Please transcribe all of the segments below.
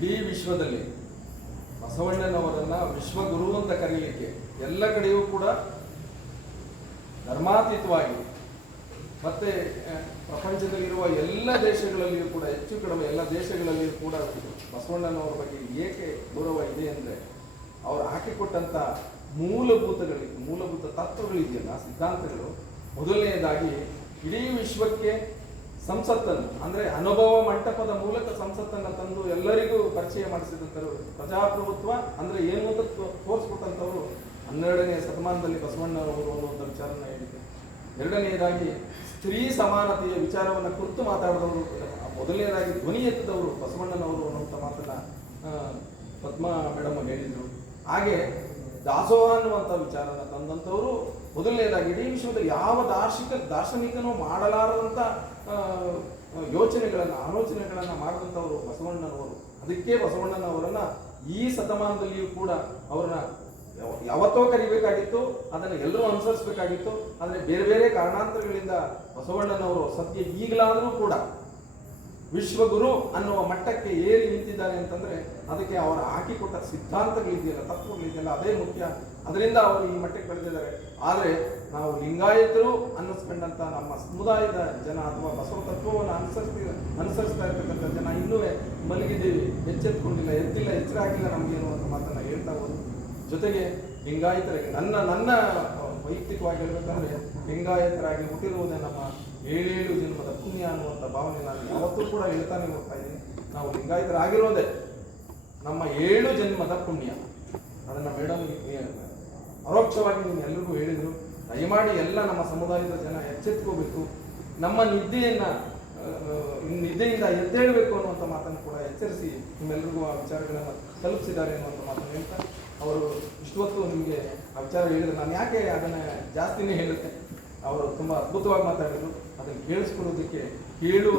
ಇಡೀ ವಿಶ್ವದಲ್ಲಿ ಬಸವಣ್ಣನವರನ್ನ ವಿಶ್ವಗುರು ಅಂತ ಕರೀಲಿಕ್ಕೆ ಎಲ್ಲ ಕಡೆಯೂ ಕೂಡ ಧರ್ಮಾತೀತವಾಗಿ ಮತ್ತೆ ಪ್ರಪಂಚದಲ್ಲಿರುವ ಎಲ್ಲ ದೇಶಗಳಲ್ಲಿಯೂ ಕೂಡ ಹೆಚ್ಚು ಕಡಿಮೆ ಎಲ್ಲ ದೇಶಗಳಲ್ಲಿಯೂ ಕೂಡ ಬಸವಣ್ಣನವರ ಬಗ್ಗೆ ಏಕೆ ಗೌರವ ಇದೆ ಅಂದರೆ ಅವರು ಹಾಕಿಕೊಟ್ಟಂಥ ಮೂಲಭೂತ ತತ್ವಗಳಿದೆಯಲ್ಲ, ಸಿದ್ಧಾಂತಗಳು. ಮೊದಲನೆಯದಾಗಿ ಇಡೀ ವಿಶ್ವಕ್ಕೆ ಸಂಸತ್ತನ್ನು ಅಂದರೆ ಅನುಭವ ಮಂಟಪದ ಮೂಲಕ ಸಂಸತ್ತನ್ನು ತಂದು ಎಲ್ಲರಿಗೂ ಪರಿಚಯ ಮಾಡಿಸಿದಂಥವ್ರು. ಪ್ರಜಾಪ್ರಭುತ್ವ ಅಂದರೆ ಏನು ಅಂತ ತೋರಿಸ್ಕೊಟ್ಟಂಥವ್ರು 12ನೇ ಶತಮಾನದಲ್ಲಿ ಬಸವಣ್ಣನವರು ಅನ್ನುವಂಥ ವಿಚಾರನ ಹೇಳಿದ್ದಾರೆ. ಎರಡನೆಯದಾಗಿ ಸ್ತ್ರೀ ಸಮಾನತೆಯ ವಿಚಾರವನ್ನು ಕುರಿತು ಮಾತಾಡಿದವರು, ಮೊದಲನೇದಾಗಿ ಧ್ವನಿ ಎತ್ತಿದವರು ಬಸವಣ್ಣನವರು ಅನ್ನುವಂಥ ಮಾತನ್ನ ಪದ್ಮಾ ಮೇಡಮ್ ಹೇಳಿದರು. ಹಾಗೆ ದಾಸೋಹ ಅನ್ನುವಂಥ ವಿಚಾರನ ತಂದಂಥವರು ಮೊದಲನೇದಾಗಿ ಇಡೀ ವಿಶ್ವದ ಯಾವ ದಾರ್ಶನಿಕನೂ ಮಾಡಲಾರದಂಥ ಆಲೋಚನೆಗಳನ್ನು ಮಾಡಿದಂಥವರು ಬಸವಣ್ಣನವರು. ಅದಕ್ಕೆ ಬಸವಣ್ಣನವರನ್ನ ಈ ಶತಮಾನದಲ್ಲಿಯೂ ಕೂಡ ಅವರನ್ನ ಯಾವತ್ತೋ ಕರಿಬೇಕಾಗಿತ್ತು, ಅದನ್ನು ಎಲ್ಲರೂ ಅನುಸರಿಸಬೇಕಾಗಿತ್ತು. ಆದರೆ ಬೇರೆ ಬೇರೆ ಕಾರಣಾಂತರಗಳಿಂದ ಬಸವಣ್ಣನವರು ಸದ್ಯ ಈಗಲಾದರೂ ಕೂಡ ವಿಶ್ವಗುರು ಅನ್ನುವ ಮಟ್ಟಕ್ಕೆ ಏರಿ ನಿಂತಿದ್ದಾರೆ ಅಂತಂದ್ರೆ ಅದಕ್ಕೆ ಅವರು ಹಾಕಿಕೊಟ್ಟ ಸಿದ್ಧಾಂತಗಳಿದೆಯಲ್ಲ, ತತ್ವಗಳಿದೆಯಲ್ಲ, ಅದೇ ಮುಖ್ಯ. ಅದರಿಂದ ಅವರು ಈ ಮಟ್ಟಕ್ಕೆ ಬೆಳೆದಿದ್ದಾರೆ. ಆದರೆ ನಾವು ಲಿಂಗಾಯತರು ಅನ್ನಿಸ್ಕೊಂಡಂತ ನಮ್ಮ ಸಮುದಾಯದ ಜನ ಅಥವಾ ಬಸವ ತತ್ವವನ್ನು ಅನುಸರಿಸ್ತಾ ಇರ್ತಕ್ಕಂಥ ಜನ ಇನ್ನೂ ಮಲಗಿದ್ದೀವಿ, ಎಚ್ಚೆತ್ಕೊಂಡಿಲ್ಲ, ಎಚ್ಚರ ಆಗಿಲ್ಲ ನಮಗೆ ಅನ್ನುವಂಥ ಮಾತನ್ನ ಹೇಳ್ತಾ ಹೋದ್ರು. ಜೊತೆಗೆ ಲಿಂಗಾಯತರಾಗಿ ನನ್ನ ವೈಯಕ್ತಿಕವಾಗಿ ಹೇಳ್ಬೇಕಂದ್ರೆ ಲಿಂಗಾಯತರಾಗಿ ಹುಟ್ಟಿರುವುದೇ ನಮ್ಮ 7 ಜನ್ಮದ ಪುಣ್ಯ ಅನ್ನುವಂಥ ಭಾವನೆ ನಾನು ಯಾವತ್ತೂ ಕೂಡ ಹೇಳ್ತಾನೆ ಹೋಗ್ತಾ ಇದ್ದೀನಿ. ನಾವು ಲಿಂಗಾಯತರಾಗಿರೋದೇ ನಮ್ಮ 7 ಜನ್ಮದ ಪುಣ್ಯ. ಅದನ್ನು ಮೇಡಮ್ ಪರೋಕ್ಷವಾಗಿ ನೀವು ಎಲ್ರಿಗೂ ಹೇಳಿದರು. ದಯಮಾಡಿ ಎಲ್ಲ ನಮ್ಮ ಸಮುದಾಯದ ಜನ ಎಚ್ಚೆತ್ಕೋಬೇಕು, ನಮ್ಮ ನಿದ್ದೆಯಿಂದ ಎದ್ದೇಳಬೇಕು ಅನ್ನುವಂಥ ಮಾತನ್ನು ಕೂಡ ಎಚ್ಚರಿಸಿ ನಿಮ್ಮೆಲ್ಲರಿಗೂ ಆ ವಿಚಾರಗಳನ್ನು ತಲುಪಿಸಿದ್ದಾರೆ ಅನ್ನುವಂಥ ಮಾತನ್ನು ಹೇಳ್ತಾ ಅವರು ಇಷ್ಟೊತ್ತು ನಿಮಗೆ ಆ ವಿಚಾರ ಹೇಳಿದರೆ ನಾನು ಯಾಕೆ ಅದನ್ನು ಜಾಸ್ತಿನೇ ಹೇಳುತ್ತೆ. ಅವರು ತುಂಬ ಅದ್ಭುತವಾಗಿ ಮಾತಾಡಿದರು. ಅದನ್ನು ಕೇಳಿಸ್ಕೊಳ್ಳೋದಕ್ಕೆ ಕೇಳುವ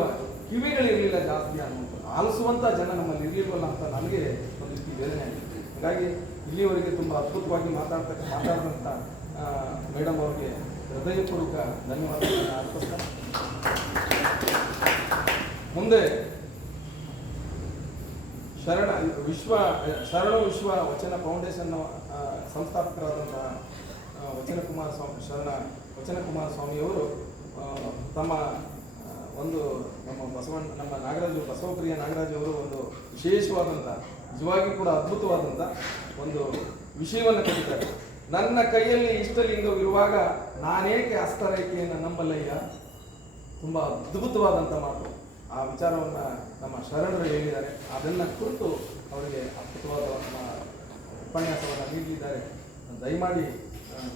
ಕಿವಿಗಳಿರಲಿಲ್ಲ ಜಾಸ್ತಿ ಅನ್ನುವಂಥದ್ದು. ಆಲಿಸುವಂಥ ಜನ ನಮ್ಮಲ್ಲಿ ಇರಲಿಲ್ವಲ್ಲ ಅಂತ ನನಗೆ ಒಂದಿಷ್ಟು ಬೇರೆನೇ ಆಗಿದೆ. ಹಾಗಾಗಿ ಇಲ್ಲಿವರೆಗೆ ತುಂಬ ಅದ್ಭುತವಾಗಿ ಮಾತಾಡಿದಂಥ ಮೇಡಮ್ ಅವರಿಗೆ ಹೃದಯಪೂರ್ವಕ ಧನ್ಯವಾದಗಳನ್ನು ಅರ್ಪಿಸ್ತಾ ಮುಂದೆ ಶರಣ ವಿಶ್ವ ವಚನ ಫೌಂಡೇಶನ್ ಸಂಸ್ಥಾಪಕರಾದಂತಹ ವಚನಕುಮಾರ ಸ್ವಾಮಿಯವರು ತಮ್ಮ ನಮ್ಮ ನಾಗರಾಜು ಬಸವಪ್ರಿಯ ನಾಗರಾಜು ಅವರು ಒಂದು ವಿಶೇಷವಾದಂಥ, ನಿಜವಾಗಿ ಕೂಡ ಅದ್ಭುತವಾದಂಥ ಒಂದು ವಿಷಯವನ್ನು ಕೊಟ್ಟಿದ್ದಾರೆ. ನನ್ನ ಕೈಯಲ್ಲಿ ಇಷ್ಟಲಿಂಗವಿರುವಾಗ ನಾನೇಕೆ ಹಸ್ತರೇಖೆಯನ್ನು ನಂಬಲ್ಲಯ್ಯ. ತುಂಬ ಅದ್ಭುತವಾದಂಥ ಮಾತು. ಆ ವಿಚಾರವನ್ನು ನಮ್ಮ ಶರಣರು ಹೇಳಿದ್ದಾರೆ. ಅದನ್ನು ಕುರಿತು ಅವರಿಗೆ ಅದ್ಭುತವಾದ ಉಪನ್ಯಾಸವನ್ನು ನೀಡಿದ್ದಾರೆ. ದಯಮಾಡಿ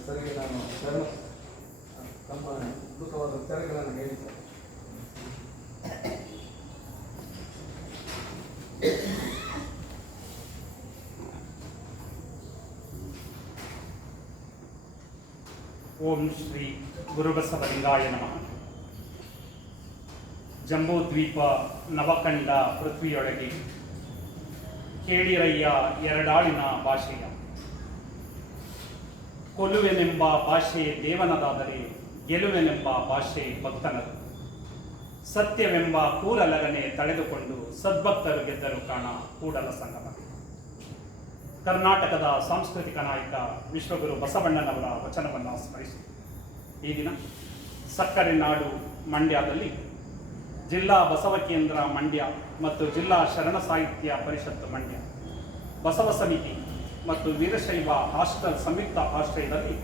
ಸರಿಗೆ ನಾನು ಶರಣ ನಮ್ಮ ಅದ್ಭುತವಾದ ವಿಚಾರಗಳನ್ನು ಹೇಳಿದ್ದಾರೆ. ಓಂ ಶ್ರೀ ಗುರುಬಸವಲಿಂಗಾಯ ನಮಃ. ಜಂಬೂದ್ವೀಪ ನವಕಂಡ ಪೃಥ್ವಿಯೊಳಗೆ ಕೇಳಿರಯ್ಯ ಎರಡಾಳಿನ ಭಾಷೆಯ. ಕೊಲ್ಲುವೆನೆಂಬ ಭಾಷೆ ದೇವನದಾದರೆ ಗೆಲುವೆನೆಂಬ ಭಾಷೆ ಭಕ್ತನದು. ಸತ್ಯವೆಂಬ ಕೂರಲಗನೆ ತಳೆದುಕೊಂಡು ಸದ್ಭಕ್ತರು ಗೆದ್ದರು ಕಾಣ ಕೂಡಲ ಸಂಗಮ. ಕರ್ನಾಟಕದ ಸಾಂಸ್ಕೃತಿಕ ನಾಯಕ ವಿಶ್ವಗುರು ಬಸವಣ್ಣನವರ ವಚನವನ್ನು ಸ್ಮರಿಸಿ ಈ ದಿನ ಸಕ್ಕರೆ ನಾಡು ಮಂಡ್ಯದಲ್ಲಿ ಜಿಲ್ಲಾ ಬಸವ ಕೇಂದ್ರ ಮಂಡ್ಯ ಮತ್ತು ಜಿಲ್ಲಾ ಶರಣ ಸಾಹಿತ್ಯ ಪರಿಷತ್ತು ಮಂಡ್ಯ, ಬಸವ ಸಮಿತಿ ಮತ್ತು ವೀರಶೈವ ಹಾಸ್ಟೆಲ್ ಸಂಯುಕ್ತ ಆಶ್ರಯದಲ್ಲಿ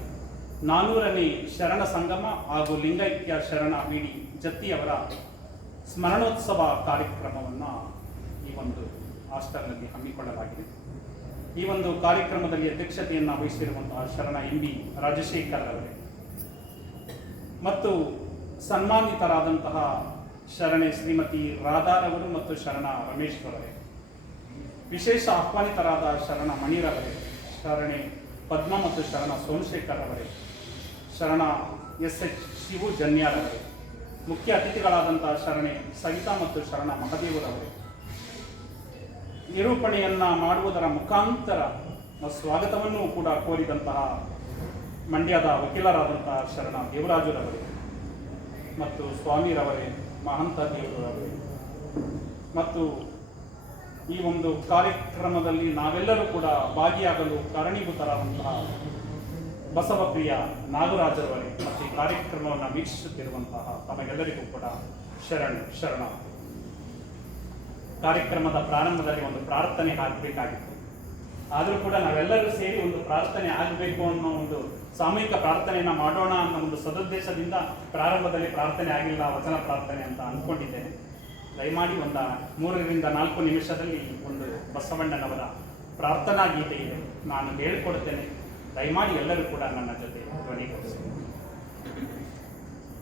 400ನೇ ಶರಣ ಸಂಗಮ ಹಾಗೂ ಲಿಂಗೈಕ್ಯ ಶರಣ ವಿಡಿ ಜತ್ತಿಯವರ ಸ್ಮರಣೋತ್ಸವ ಕಾರ್ಯಕ್ರಮವನ್ನು ಈ ಒಂದು ಹಾಸ್ಟೆಲ್ನಲ್ಲಿ ಹಮ್ಮಿಕೊಳ್ಳಲಾಗಿದೆ. ಈ ಒಂದು ಕಾರ್ಯಕ್ರಮದಲ್ಲಿ ಅಧ್ಯಕ್ಷತೆಯನ್ನು ವಹಿಸಿರುವಂತಹ ಶರಣ MB ರಾಜಶೇಖರ್ ಅವರೇ ಮತ್ತು ಸನ್ಮಾನಿತರಾದಂತಹ ಶರಣೆ ಶ್ರೀಮತಿ ರಾಧಾರವರು ಮತ್ತು ಶರಣ ರಮೇಶ್ವರವರೇ, ವಿಶೇಷ ಆಹ್ವಾನಿತರಾದ ಶರಣ ಮಣಿರವರೇ, ಶರಣೆ ಪದ್ಮ ಮತ್ತು ಶರಣ ಸೋಮಶೇಖರ್ ಅವರೇ, ಶರಣ SH ಶಿವು ಜನ್ಯಾರವರೇ, ಮುಖ್ಯ ಅತಿಥಿಗಳಾದಂತಹ ಶರಣೆ ಸವಿತಾ ಮತ್ತು ಶರಣ ಮಹದೇವರವರೇ, ನಿರೂಪಣೆಯನ್ನ ಮಾಡುವುದರ ಮುಖಾಂತರ ಸ್ವಾಗತವನ್ನು ಕೂಡ ಕೋರಿದಂತಹ ಮಂಡ್ಯದ ವಕೀಲರಾದಂತಹ ಶರಣ ದೇವರಾಜುರವರೇ ಮತ್ತು ಸ್ವಾಮಿರವರೇ, ಮಹಂತ ದೇವರವರೇ ಮತ್ತು ಈ ಒಂದು ಕಾರ್ಯಕ್ರಮದಲ್ಲಿ ನಾವೆಲ್ಲರೂ ಕೂಡ ಭಾಗಿಯಾಗಲು ಕಾರಣೀಭೂತರಾದಂತಹ ಬಸವಪ್ರಿಯ ನಾಗರಾಜರವರೇ ಮತ್ತು ಈ ಕಾರ್ಯಕ್ರಮವನ್ನು ವೀಕ್ಷಿಸುತ್ತಿರುವಂತಹ ತಮಗೆಲ್ಲರಿಗೂ ಕೂಡ ಶರಣ. ಕಾರ್ಯಕ್ರಮದ ಪ್ರಾರಂಭದಲ್ಲಿ ಒಂದು ಪ್ರಾರ್ಥನೆ ಆಗಬೇಕಾಗಿತ್ತು. ಆದರೂ ಕೂಡ ನಾವೆಲ್ಲರೂ ಸೇರಿ ಒಂದು ಪ್ರಾರ್ಥನೆ ಆಗಬೇಕು ಅನ್ನೋ ಒಂದು ಸಾಮೂಹಿಕ ಪ್ರಾರ್ಥನೆಯನ್ನು ಮಾಡೋಣ ಅನ್ನೋ ಒಂದು ಸದುದ್ದೇಶದಿಂದ ಪ್ರಾರಂಭದಲ್ಲಿ ಪ್ರಾರ್ಥನೆ ಆಗಿಲ್ಲ, ವಚನ ಪ್ರಾರ್ಥನೆ ಅಂತ ಅಂದ್ಕೊಂಡಿದ್ದೇನೆ. ದಯಮಾಡಿ ಒಂದು 3-4 ನಿಮಿಷದಲ್ಲಿ ಒಂದು ಬಸವಣ್ಣನವರ ಪ್ರಾರ್ಥನಾ ಗೀತೆ ಇದೆ, ನಾನು ಹೇಳಿಕೊಡ್ತೇನೆ. ದಯಮಾಡಿ ಎಲ್ಲರೂ ಕೂಡ ನನ್ನ ಜೊತೆ ಧ್ವನಿಗೊಳಿಸಿ.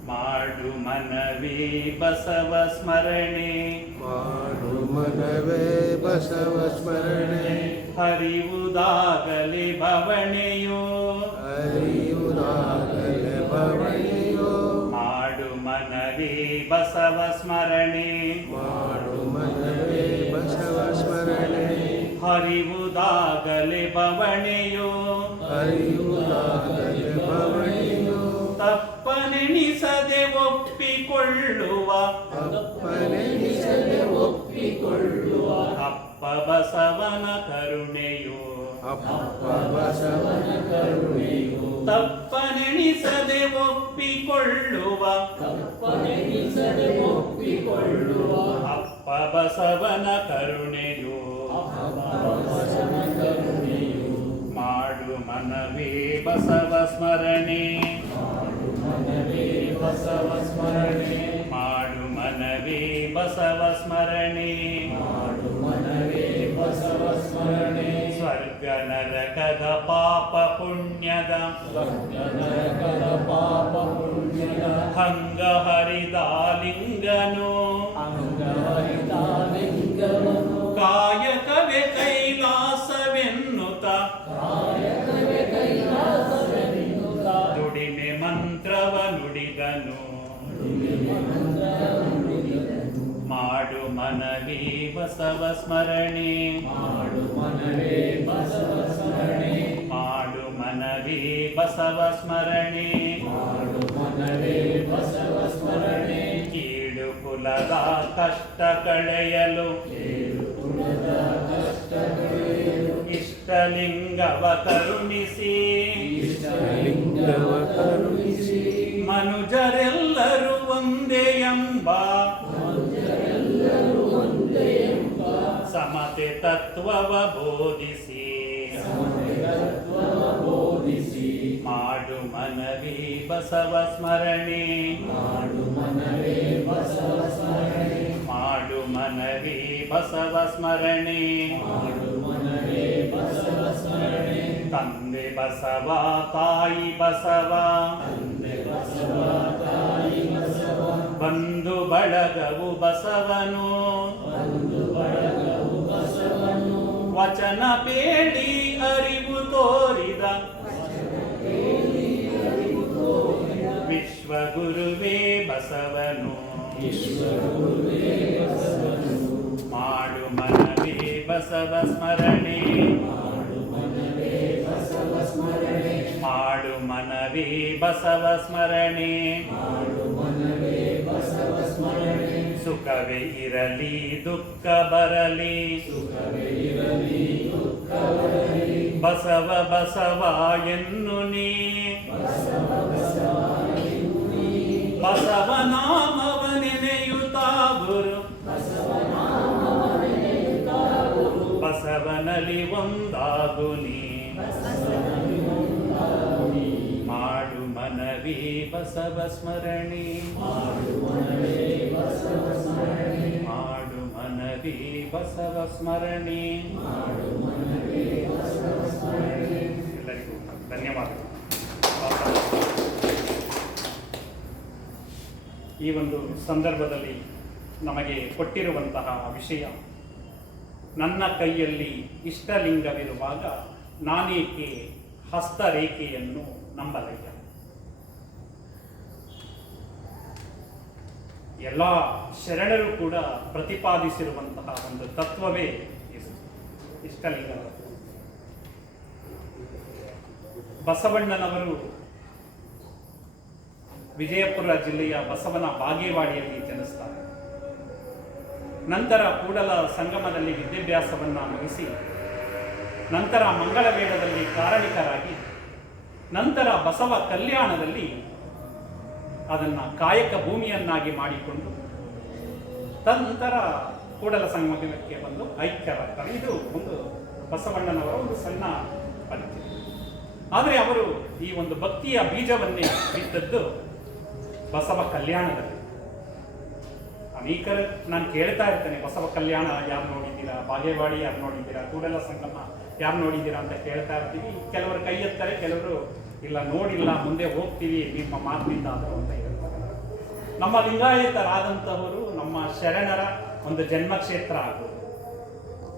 ಮಾಡು ಮನವೇ ಬಸವ ಸ್ಮರಣೆ, ಮಾಡು ಮನವೇ ಬಸವ ಸ್ಮರಣೆ, ಹರಿಯುವುದಾಗಲೇ ಬವಣೆಯೋ, ಹರಿಯುವುದಾಗಲೇ ಬವಣೆಯೋ. ಮಾಡು ಮನವೇ ಬಸವ ಸ್ಮರಣೆ, ಮಾಡು ಮನವೇ ಬಸವ ಸ್ಮರಣೆ, ಹರಿಯುವುದಾಗಲೇ ಬವಣೆಯೋ, ಹರಿಯುವುದಾಗಲೇ ಬವಣೆಯೋ. ತಪ್ಪನೆಣಿಸದೆ ಒಪ್ಪಿಕೊಳ್ಳುವ, ತಪ್ಪನೆಣಿಸದೆ ಒಪ್ಪಿಕೊಳ್ಳುವ, ಅಪ್ಪ ಬಸವನ ಕರುಣೆಯೋ, ಅಪ್ಪ ಬಸವನ ಕರುಣೆಯೋ. ತಪ್ಪನೆಣಿಸದೆ ಒಪ್ಪಿಕೊಳ್ಳುವ, ತಪ್ಪನೆಣಿಸದೆ ಒಪ್ಪಿಕೊಳ್ಳುವ, ಅಪ್ಪ ಬಸವನ ಕರುಣೆಯೋ, ಬಸವನ ಕರುಣೆಯೋ. ಮಾಡು ಮನವೇ ಬಸವ ಸ್ಮರಣೆ, ಮಾಡು ಮನವೇ ಬಸವ ಸ್ಮರಣೆ, ಮಾಡು ಮನವೇ ಬಸವ ಸ್ಮರಣೆ, ಮಾಡು ಮನವೇ ಬಸವ ಸ್ಮರಣೆ. ಸ್ವರ್ಗ ನರಕದ ಪಾಪ ಪುಣ್ಯದ, ನರಕದ ಪಾಪ ಪುಣ್ಯದ, ಹಂಗ ಹರಿದ ಲಿಂಗನು, ಅಂಗಹರಿದ ಲಿಂಗವನು, ಕಾಯಕವೇ ಕೈಲಾಸವೆನ್ನುತ್ತ, ಕಾಯಕವೇ ಕೈಲಾಸವೆನ್ನುತ್ತ, ದುಡಿಮೆ ಮಂತ್ರವ ನುಡಿದನು. ಮಾಡು ಮನವೇ ಬಸವ ಸ್ಮರಣೆ, ಮಾಡು ಮನವೇ ಬಸವ ಸ್ಮರಣೆ, ಮಾಡು ಮನವೇ ಬಸವ ಸ್ಮರಣೆ, ಮಾಡು ಮನವೇ ಬಸವ ಸ್ಮರಣೆ. ಕೀಳು ಕುಲದ ಕಷ್ಟ ಕಳೆಯಲು, ಕೇಳು ಕುಲದ ಕಷ್ಟ ಕಳೆಯಲು, ಇಷ್ಟಲಿಂಗವ ಕರುಣಿಸಿ, ಇಷ್ಟಲಿಂಗವ ಕರುಣಿಸಿ, ಮನುಜರೆಲ್ಲರೂ ಒಂದೇ ಎಂಬ, ಮನುಜರೆಲ್ಲರೂ ಒಂದೇ ಎಂಬ ಸಮತೆ ತತ್ವವ ಬೋಧಿಸಿ. ಸಮತೆತತ್ವವ ಬೋಧಿಸಿ. ಮಾಡು ಮನವೇ ಬಸವ ಸ್ಮರಣೆ, ಮಾಡು ಮನವೇ ಬಸವ ಸ್ಮರಣೆ, ಮಾಡು ಮನವೇ ಬಸವ ಸ್ಮರಣೆ, ಮಾಡು ಮನವೇ ಬಸವ ಸ್ಮರಣೆ. ತಂದೆ ಬಸವ ತಾಯಿ ಬಸವ, ತಂದೆ ಬಸವ ತಾಯಿ ಬಸವ, ಬಂಧು ಬಳಗವು ಬಸವನು, ಒಂದು ಬಳಗವು ಬಸವನು, ವಚನ ಬೇಡಿ ಅರಿವು ತೋರಿದ, ವಿಶ್ವಗುರುವೇ ಬಸವನು. ಈಶ್ವರಗುರುವೇ ಬಸವನು. ಮಾಡು ಮನವೇ ಬಸವ ಸ್ಮರಣೆ, ಮಾಡು ಮನವೇ ಬಸವ ಸ್ಮರಣೆ, ಮಾಡು ಮನವೇ ಬಸವ ಸ್ಮರಣೆ, ಮಾಡು ಮನವೇ ಬಸವ ಸ್ಮರಣೆ. ಸುಖವೇ ಇರಲಿ ದುಃಖ ಬರಲಿ, ಸುಖವೇ ಇರಲಿ ದುಃಖವರಲಿ, ಬಸವ ಬಸವ ಎನ್ನು ನೀ, ಬಸವ ಬಸವ ಎನ್ನು ನೀ. ಬಸವ ನಾಮವ ನೆನೆಯುತ್ತಾ ಗುರು, ಬಸವನಲ್ಲಿ ಒಂದಾಗು ನೀ. ಮಾಡು ಮನವೇ ಬಸವ ಸ್ಮರಣೆ, ಮಾಡು ಮನವೇ ಬಸವ ಸ್ಮರಣೆ, ಮಾಡು ಮನವೇ ಬಸವ ಸ್ಮರಣೆ. ಮಾಡು ಮನವೇ ಬಸವ ಸ್ಮರಣೆ. ಎಲ್ಲರಿಗೂ ಧನ್ಯವಾದಗಳು. ಈ ಒಂದು ಸಂದರ್ಭದಲ್ಲಿ ನಮಗೆ ಕೊಟ್ಟಿರುವಂತಹ ವಿಷಯ, ನನ್ನ ಕೈಯಲ್ಲಿ ಇಷ್ಟಲಿಂಗವಿರುವಾಗ ನಾನೇಕೆ ಹಸ್ತರೇಖೆಯನ್ನು ನಂಬಲಯ್ಯ. ಎಲ್ಲ ಶರಣರು ಕೂಡ ಪ್ರತಿಪಾದಿಸಿರುವಂತಹ ಒಂದು ತತ್ವವೇ ಇದು, ಇಷ್ಟಲಿಂಗ. ಬಸವಣ್ಣನವರು ವಿಜಯಪುರ ಜಿಲ್ಲೆಯ ಬಸವನ ಬಾಗೇವಾಡಿಯಲ್ಲಿ ಜನಿಸ್ತಾರೆ. ನಂತರ ಕೂಡಲ ಸಂಗಮದಲ್ಲಿ ವಿದ್ಯಾಭ್ಯಾಸವನ್ನು ಮುಗಿಸಿ, ನಂತರ ಮಂಗಳವೇಡದಲ್ಲಿ ಕಾರಣಿಕರಾಗಿ, ನಂತರ ಬಸವ ಕಲ್ಯಾಣದಲ್ಲಿ ಅದನ್ನು ಕಾಯಕ ಭೂಮಿಯನ್ನಾಗಿ ಮಾಡಿಕೊಂಡು ತದನಂತರ ಕೂಡಲ ಸಂಗಮಕ್ಕೆ ಬಂದು ಐಕ್ಯರಾಗ್ತಾರೆ. ಇದು ಒಂದು ಬಸವಣ್ಣನವರ ಒಂದು ಸಣ್ಣ ಪರಿಚಯ. ಆದರೆ ಅವರು ಈ ಒಂದು ಭಕ್ತಿಯ ಬೀಜವನ್ನೇ ಬಿತ್ತದ್ದು ಬಸವ ಕಲ್ಯಾಣದಲ್ಲಿ. ಅನೇಕರು ನಾನು ಕೇಳ್ತಾ ಇರ್ತೇನೆ, ಬಸವ ಕಲ್ಯಾಣ ಯಾರು ನೋಡಿದ್ದೀರಾ, ಬಾಗೇವಾಡಿ ಯಾರು ನೋಡಿದ್ದೀರಾ, ಕೂಡಲ ಸಂಗಮ ಯಾರು ನೋಡಿದ್ದೀರಾ ಅಂತ ಕೇಳ್ತಾ ಇರ್ತೀವಿ. ಕೆಲವರು ಕೈ ಎತ್ತಾರೆ, ಕೆಲವರು ಇಲ್ಲ ನೋಡಿಲ್ಲ, ಮುಂದೆ ಹೋಗ್ತೀವಿ ನಿಮ್ಮ ಮಾತಿನಿಂದ ಆದರೂ ಅಂತ ಹೇಳ್ತಾರೆ. ನಮ್ಮ ಲಿಂಗಾಯತರಾದಂತಹವರು ನಮ್ಮ ಶರಣರ ಒಂದು ಜನ್ಮ ಕ್ಷೇತ್ರ ಆಗ್ಬೋದು,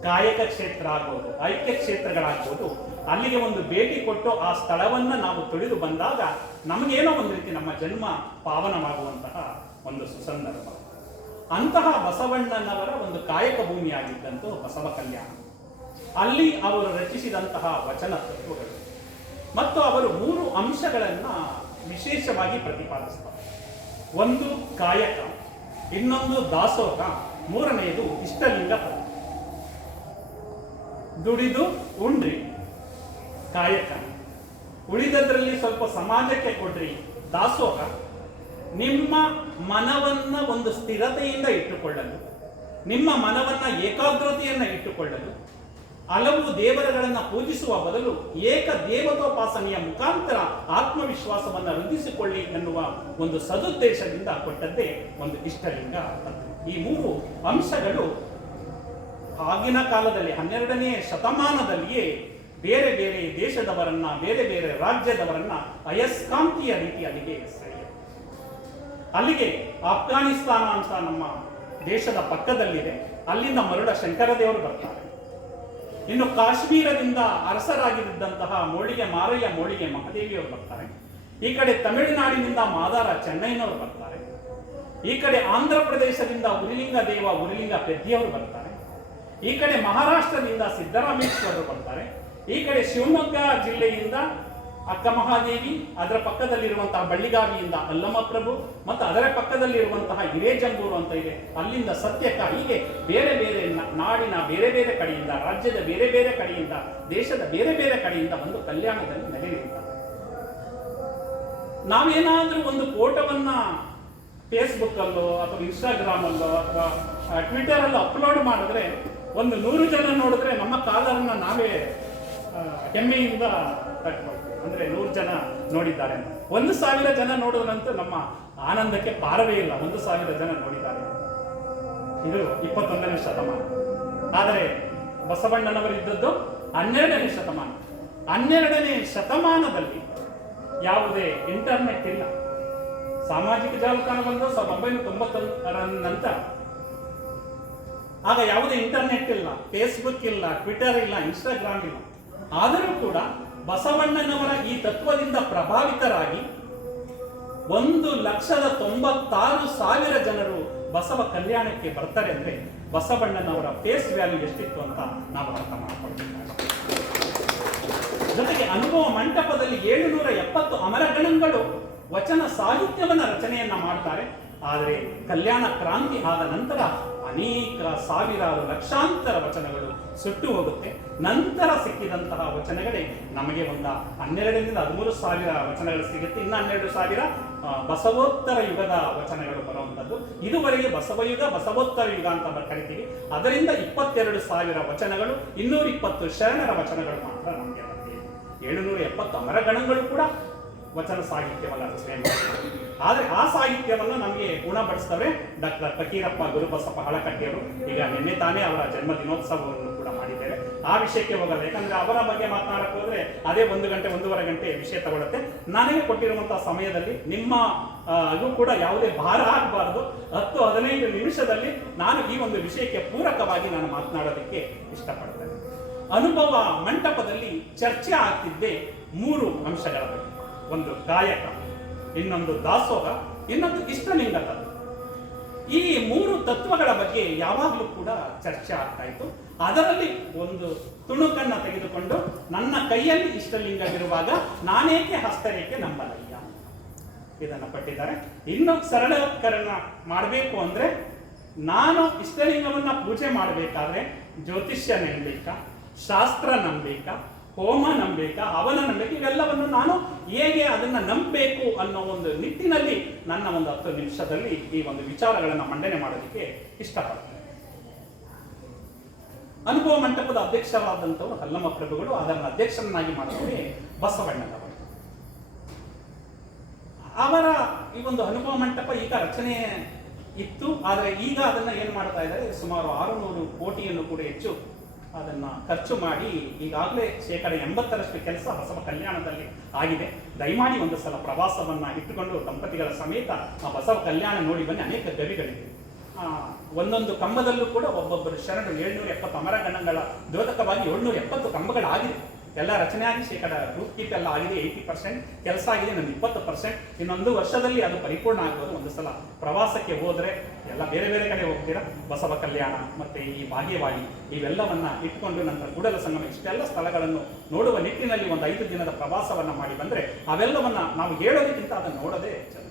ಕಾಯಕ ಕ್ಷೇತ್ರ ಆಗ್ಬೋದು, ಐಕ್ಯ ಕ್ಷೇತ್ರಗಳಾಗ್ಬೋದು, ಅಲ್ಲಿಗೆ ಒಂದು ಭೇಟಿ ಕೊಟ್ಟು ಆ ಸ್ಥಳವನ್ನು ನಾವು ತುಳಿದು ಬಂದಾಗ ನಮಗೇನೋ ಒಂದು ರೀತಿ ನಮ್ಮ ಜನ್ಮ ಪಾವನವಾಗುವಂತಹ ಒಂದು ಸುಸಂದರ್ಭ. ಅಂತಹ ಬಸವಣ್ಣನವರ ಒಂದು ಕಾಯಕ ಭೂಮಿಯಾಗಿದ್ದಂತೂ ಬಸವ ಕಲ್ಯಾಣ. ಅಲ್ಲಿ ಅವರು ರಚಿಸಿದಂತಹ ವಚನ ತತ್ವಗಳು ಮತ್ತು ಅವರು 3 ಅಂಶಗಳನ್ನು ವಿಶೇಷವಾಗಿ ಪ್ರತಿಪಾದಿಸ್ತಾರೆ. ಒಂದು ಕಾಯಕ, ಇನ್ನೊಂದು ದಾಸೋಹ, ಮೂರನೆಯದು ಇಷ್ಟಲಿಂಗ ಪದ. ದುಡಿದು ಉಂಡ್ರಿ ಕಾಯಕ, ಉಳಿದದ್ರಲ್ಲಿ ಸ್ವಲ್ಪ ಸಮಾಜಕ್ಕೆ ಕೊಡ್ರಿ ದಾಸೋಹ, ನಿಮ್ಮ ಮನವನ್ನ ಒಂದು ಸ್ಥಿರತೆಯಿಂದ ಇಟ್ಟುಕೊಳ್ಳಲು, ನಿಮ್ಮ ಮನವನ್ನ ಏಕಾಗ್ರತೆಯನ್ನ ಇಟ್ಟುಕೊಳ್ಳಲು, ಹಲವು ದೇವರುಗಳನ್ನು ಪೂಜಿಸುವ ಬದಲು ಏಕ ದೇವತೋಪಾಸನೆಯ ಮುಖಾಂತರ ಆತ್ಮವಿಶ್ವಾಸವನ್ನು ವೃದ್ಧಿಸಿಕೊಳ್ಳಿ ಎನ್ನುವ ಒಂದು ಸದುದ್ದೇಶದಿಂದ ಕೊಟ್ಟದ್ದೇ ಒಂದು ಇಷ್ಟಲಿಂಗ ಪದ್ಧತಿ. ಈ 3 ಅಂಶಗಳು ಆಗಿನ ಕಾಲದಲ್ಲಿ 12ನೇ ಶತಮಾನದಲ್ಲಿಯೇ ಬೇರೆ ಬೇರೆ ದೇಶದವರನ್ನ, ಬೇರೆ ಬೇರೆ ರಾಜ್ಯದವರನ್ನ ಅಯಸ್ಕಾಂತೀಯ ರೀತಿ ಅಲ್ಲಿಗೆ ಸೆಳೆಯುತ್ತೆ. ಅಲ್ಲಿಗೆ ಅಫ್ಘಾನಿಸ್ತಾನ ಅಂತ ನಮ್ಮ ದೇಶದ ಪಕ್ಕದಲ್ಲಿದೆ, ಅಲ್ಲಿಂದ ಮರುಳ ಶಂಕರದೇವರು ಬರ್ತಾರೆ. ಇನ್ನು ಕಾಶ್ಮೀರದಿಂದ ಅರಸರಾಗಿದ್ದಂತಹ ಮೋಳಿಗೆ ಮಾರಯ್ಯ, ಮೋಳಿಗೆ ಮಹಾದೇವಿಯವರು ಬರ್ತಾರೆ. ಈ ಕಡೆ ತಮಿಳುನಾಡಿನಿಂದ ಮಾದಾರ ಚೆನ್ನೈನವರು ಬರ್ತಾರೆ. ಈ ಕಡೆ ಆಂಧ್ರ ಪ್ರದೇಶದಿಂದ ಉರಿಲಿಂಗ ದೇವ, ಉರಿಲಿಂಗ ಪೆದ್ದಿಯವರು ಬರ್ತಾರೆ. ಈ ಕಡೆ ಮಹಾರಾಷ್ಟ್ರದಿಂದ ಸಿದ್ದರಾಮೇಶ್ವರರು ಬರ್ತಾರೆ. ಈ ಕಡೆ ಶಿವಮೊಗ್ಗ ಜಿಲ್ಲೆಯಿಂದ ಅಕ್ಕ ಮಹಾದೇವಿ, ಅದರ ಪಕ್ಕದಲ್ಲಿರುವಂತಹ ಬಳ್ಳಿಗಾವಿಯಿಂದ ಅಲ್ಲಮ್ಮ ಪ್ರಭು, ಮತ್ತು ಅದರ ಪಕ್ಕದಲ್ಲಿರುವಂತಹ ಹಿರೇಜಂಬೂರು ಅಂತ ಇದೆ, ಅಲ್ಲಿಂದ ಸತ್ಯಕ. ಹೀಗೆ ಬೇರೆ ಬೇರೆ ನಾಡಿನ ಬೇರೆ ಬೇರೆ ಕಡೆಯಿಂದ, ರಾಜ್ಯದ ಬೇರೆ ಬೇರೆ ಕಡೆಯಿಂದ, ದೇಶದ ಬೇರೆ ಬೇರೆ ಕಡೆಯಿಂದ ಒಂದು ಕಲ್ಯಾಣದಲ್ಲಿ ನೆಲೆ ನಿಲ್ತಾರೆ. ನಾವೇನಾದ್ರೂ ಒಂದು ಫೋಟೋವನ್ನ ಫೇಸ್ಬುಕ್ ಅಲ್ಲೋ ಅಥವಾ ಇನ್ಸ್ಟಾಗ್ರಾಮ್ ಅಲ್ಲೋ ಅಥವಾ ಟ್ವಿಟರ್ ಅಲ್ಲೋ ಅಪ್ಲೋಡ್ ಮಾಡಿದ್ರೆ ಒಂದು 100 ಜನ ನೋಡಿದ್ರೆ ನಮ್ಮ ಕಾಲರನ್ನ ನಾವೇ ಹೆಮ್ಮೆಯಿಂದ ತಟ್ಕೊಳ್ತೀವಿ. ಅಂದ್ರೆ 100 ಜನ ನೋಡಿದ್ದಾರೆ ಅಂತ. 1,000 ಜನ ನೋಡೋದಂತೂ ನಮ್ಮ ಆನಂದಕ್ಕೆ ಪಾರವೇ ಇಲ್ಲ. 1,000 ಜನ ನೋಡಿದ್ದಾರೆ. ಇದು 21ನೇ ಶತಮಾನ. ಆದರೆ ಬಸವಣ್ಣನವರಿದ್ದದ್ದು 12ನೇ ಶತಮಾನ. 12ನೇ ಶತಮಾನದಲ್ಲಿ ಯಾವುದೇ ಇಂಟರ್ನೆಟ್ ಇಲ್ಲ. ಸಾಮಾಜಿಕ ಜಾಲತಾಣ ಬಂದು 1990 ನಂತರ. ಆಗ ಯಾವುದೇ ಇಂಟರ್ನೆಟ್ ಇಲ್ಲ, ಫೇಸ್ಬುಕ್ ಇಲ್ಲ, ಟ್ವಿಟರ್ ಇಲ್ಲ, ಇನ್ಸ್ಟಾಗ್ರಾಮ್ ಇಲ್ಲ. ಆದರೂ ಕೂಡ ಬಸವಣ್ಣನವರ ಈ ತತ್ವದಿಂದ ಪ್ರಭಾವಿತರಾಗಿ 1,96,000 ಜನರು ಬಸವ ಕಲ್ಯಾಣಕ್ಕೆ ಬರ್ತಾರೆ. ಅಂದ್ರೆ ಬಸವಣ್ಣನವರ ಫೇಸ್ ವ್ಯಾಲ್ಯೂ ಎಷ್ಟಿತ್ತು ಅಂತ ನಾವು ಅರ್ಥ ಮಾಡಿಕೊಳ್ಬೇಕಾಗುತ್ತೆ. ಜೊತೆಗೆ ಅನುಭವ ಮಂಟಪದಲ್ಲಿ 770 ಅಮರಗಣಗಳು ವಚನ ಸಾಹಿತ್ಯವನ್ನ ರಚನೆಯನ್ನ ಮಾಡ್ತಾರೆ. ಆದರೆ ಕಲ್ಯಾಣ ಕ್ರಾಂತಿ ಆದ ನಂತರ ಅನೇಕ ಸಾವಿರಾರು ಲಕ್ಷಾಂತರ ವಚನಗಳು ಸುಟ್ಟು ಹೋಗುತ್ತೆ. ನಂತರ ಸಿಕ್ಕಿದಂತಹ ವಚನಗಳೇ ನಮಗೆ 12ರಿಂದ 13,000 ವಚನಗಳು ಸಿಗುತ್ತೆ. ಇನ್ನು 12,000 ಬಸವೋತ್ತರ ಯುಗದ ವಚನಗಳು ಬರುವಂಥದ್ದು. ಇದುವರೆಗೆ ಬಸವಯುಗ, ಬಸವೋತ್ತರ ಯುಗ ಅಂತ ಕರಿತೀವಿ. ಅದರಿಂದ 22,000 ವಚನಗಳು, 220 ಶರಣರ ವಚನಗಳು ಮಾತ್ರ ನಮಗೆ ಬಂದಿದೆ. 770 ಅಮರಗಣಗಳು ಕೂಡ ವಚನ ಸಾಹಿತ್ಯವನ್ನು ರಚನೆ ಮಾಡ್ತಾರೆ. ಆದರೆ ಆ ಸಾಹಿತ್ಯವನ್ನು ನಮಗೆ ಗುಣಪಡಿಸ್ತವೆ ಡಾಕ್ಟರ್ ಫಕೀರಪ್ಪ ಗುರುಬಸಪ್ಪ ಹಳಕಟ್ಟಿಯವರು. ಈಗ ನಿನ್ನೆ ತಾನೇ ಅವರ ಜನ್ಮ ದಿನೋತ್ಸವವನ್ನು ಕೂಡ ಮಾಡಿದ್ದೇವೆ. ಆ ವಿಷಯಕ್ಕೆ ಹೋಗಲ್ಲ, ಯಾಕಂದ್ರೆ ಅವರ ಬಗ್ಗೆ ಮಾತನಾಡಕ್ಕೆ ಹೋದ್ರೆ ಅದೇ 1 ಗಂಟೆ 1.5 ಗಂಟೆ ವಿಷಯ ತಗೊಳುತ್ತೆ. ನನಗೆ ಕೊಟ್ಟಿರುವಂತಹ ಸಮಯದಲ್ಲಿ ನಿಮ್ಮ ಅದು ಕೂಡ ಯಾವುದೇ ಭಾರ ಆಗಬಾರದು. 10-15 ನಿಮಿಷದಲ್ಲಿ ನಾನು ಈ ಒಂದು ವಿಷಯಕ್ಕೆ ಪೂರಕವಾಗಿ ನಾನು ಮಾತನಾಡೋದಕ್ಕೆ ಇಷ್ಟಪಡ್ತೇನೆ. ಅನುಭವ ಮಂಟಪದಲ್ಲಿ ಚರ್ಚೆ ಆಗ್ತಿದ್ದೆ 3 ಅಂಶಗಳ ಬಗ್ಗೆ. ಒಂದು ಕಾಯಕ, ಇನ್ನೊಂದು ದಾಸೋಹ, ಇನ್ನೊಂದು ಇಷ್ಟಲಿಂಗ ತತ್ವ. ಈ 3 ತತ್ವಗಳ ಬಗ್ಗೆ ಯಾವಾಗಲೂ ಕೂಡ ಚರ್ಚೆ ಆಗ್ತಾ ಇತ್ತು. ಅದರಲ್ಲಿ ಒಂದು ತುಣುಕನ್ನ ತೆಗೆದುಕೊಂಡು ನನ್ನ ಕೈಯಲ್ಲಿ ಇಷ್ಟಲಿಂಗವಿರುವಾಗ ನಾನೇಕೆ ಹಸ್ತರೇಖೆ ನಂಬಲಯ್ಯ ಇದನ್ನು ಪಟ್ಟಿದ್ದಾರೆ. ಇನ್ನು ಸರಳೀಕರಣ ಮಾಡಬೇಕು ಅಂದ್ರೆ ನಾನು ಇಷ್ಟಲಿಂಗವನ್ನ ಪೂಜೆ ಮಾಡಬೇಕಾದ್ರೆ ಜ್ಯೋತಿಷ್ಯ ನಂಬೇಕಾ, ಶಾಸ್ತ್ರ ನಂಬೇಕಾ, ಹೋಮ ನಂಬೇಕಾ, ಹವನ ನಂಬೇಕಾ, ಇವೆಲ್ಲವನ್ನು ನಾನು ಹೇಗೆ ಅದನ್ನ ನಂಬಬೇಕು ಅನ್ನೋ ಒಂದು ನಿಟ್ಟಿನಲ್ಲಿ ನನ್ನ ಒಂದು 10 ನಿಮಿಷದಲ್ಲಿ ಈ ಒಂದು ವಿಚಾರಗಳನ್ನು ಮಂಡನೆ ಮಾಡೋದಕ್ಕೆ ಇಷ್ಟಪಡ್ತೇನೆ. ಅನುಭವ ಮಂಟಪದ ಅಧ್ಯಕ್ಷರಾದಂಥವರು ಹಲ್ಲಮ್ಮ ಪ್ರಭುಗಳು, ಅದನ್ನು ಅಧ್ಯಕ್ಷರನ್ನಾಗಿ ಮಾಡಿದವರೇ ಬಸವಣ್ಣನವರು. ಅವರ ಈ ಒಂದು ಅನುಭವ ಮಂಟಪ ಈಗ ರಚನೆ ಇತ್ತು, ಆದರೆ ಈಗ ಅದನ್ನ ಏನು ಮಾಡ್ತಾ ಇದ್ದಾರೆ, ಸುಮಾರು 600 ಕೋಟಿಯನ್ನು ಕೂಡ ಹೆಚ್ಚು ಅದನ್ನ ಖರ್ಚು ಮಾಡಿ ಈಗಾಗಲೇ 80% ಕೆಲಸ ಬಸವ ಕಲ್ಯಾಣದಲ್ಲಿ ಆಗಿದೆ. ದಯಮಾಡಿ ಒಂದು ಸಲ ಪ್ರವಾಸವನ್ನ ಇಟ್ಟುಕೊಂಡು ದಂಪತಿಗಳ ಸಮೇತ ಆ ಬಸವ ಕಲ್ಯಾಣ ನೋಡಿ ಬನ್ನಿ. ಅನೇಕ ಗವಿಗಳಿವೆ. ಒಂದೊಂದು ಕಂಬದಲ್ಲೂ ಕೂಡ ಒಬ್ಬೊಬ್ಬರು ಶರಣರು 770 ಅಮರಗಣಗಳ ದ್ಯೋತಕವಾಗಿ 770 ಕಂಬಗಳಾಗಿದೆ. ಎಲ್ಲ ರಚನೆಯಾಗಿ ರೂಪಕೀಪ ಎಲ್ಲ ಆಗಿದೆ. 80% ಕೆಲಸ ಆಗಿದೆ. ನನ್ನ 20%. ಇನ್ನೊಂದು ವರ್ಷದಲ್ಲಿ ಅದು ಪರಿಪೂರ್ಣ ಆಗ್ಬೋದು. ಒಂದು ಸಲ ಪ್ರವಾಸಕ್ಕೆ ಹೋದ್ರೆ ಎಲ್ಲ ಬೇರೆ ಬೇರೆ ಕಡೆ ಹೋಗ್ತೀರಾ. ಬಸವ ಕಲ್ಯಾಣ ಮತ್ತೆ ಈ ಬಾಗೇವಾಡಿ ಇವೆಲ್ಲವನ್ನ ಇಟ್ಕೊಂಡು ನಂತರ ಕೂಡಲ ಸಂಗಮ ಇಷ್ಟೆಲ್ಲ ಸ್ಥಳಗಳನ್ನು ನೋಡುವ ನಿಟ್ಟಿನಲ್ಲಿ ಒಂದು 5 ದಿನದ ಪ್ರವಾಸವನ್ನ ಮಾಡಿ ಬಂದ್ರೆ ಅವೆಲ್ಲವನ್ನ ನಾವು ಹೇಳೋದಕ್ಕಿಂತ ಅದನ್ನು ನೋಡೋದೇ ಚೆಂದ.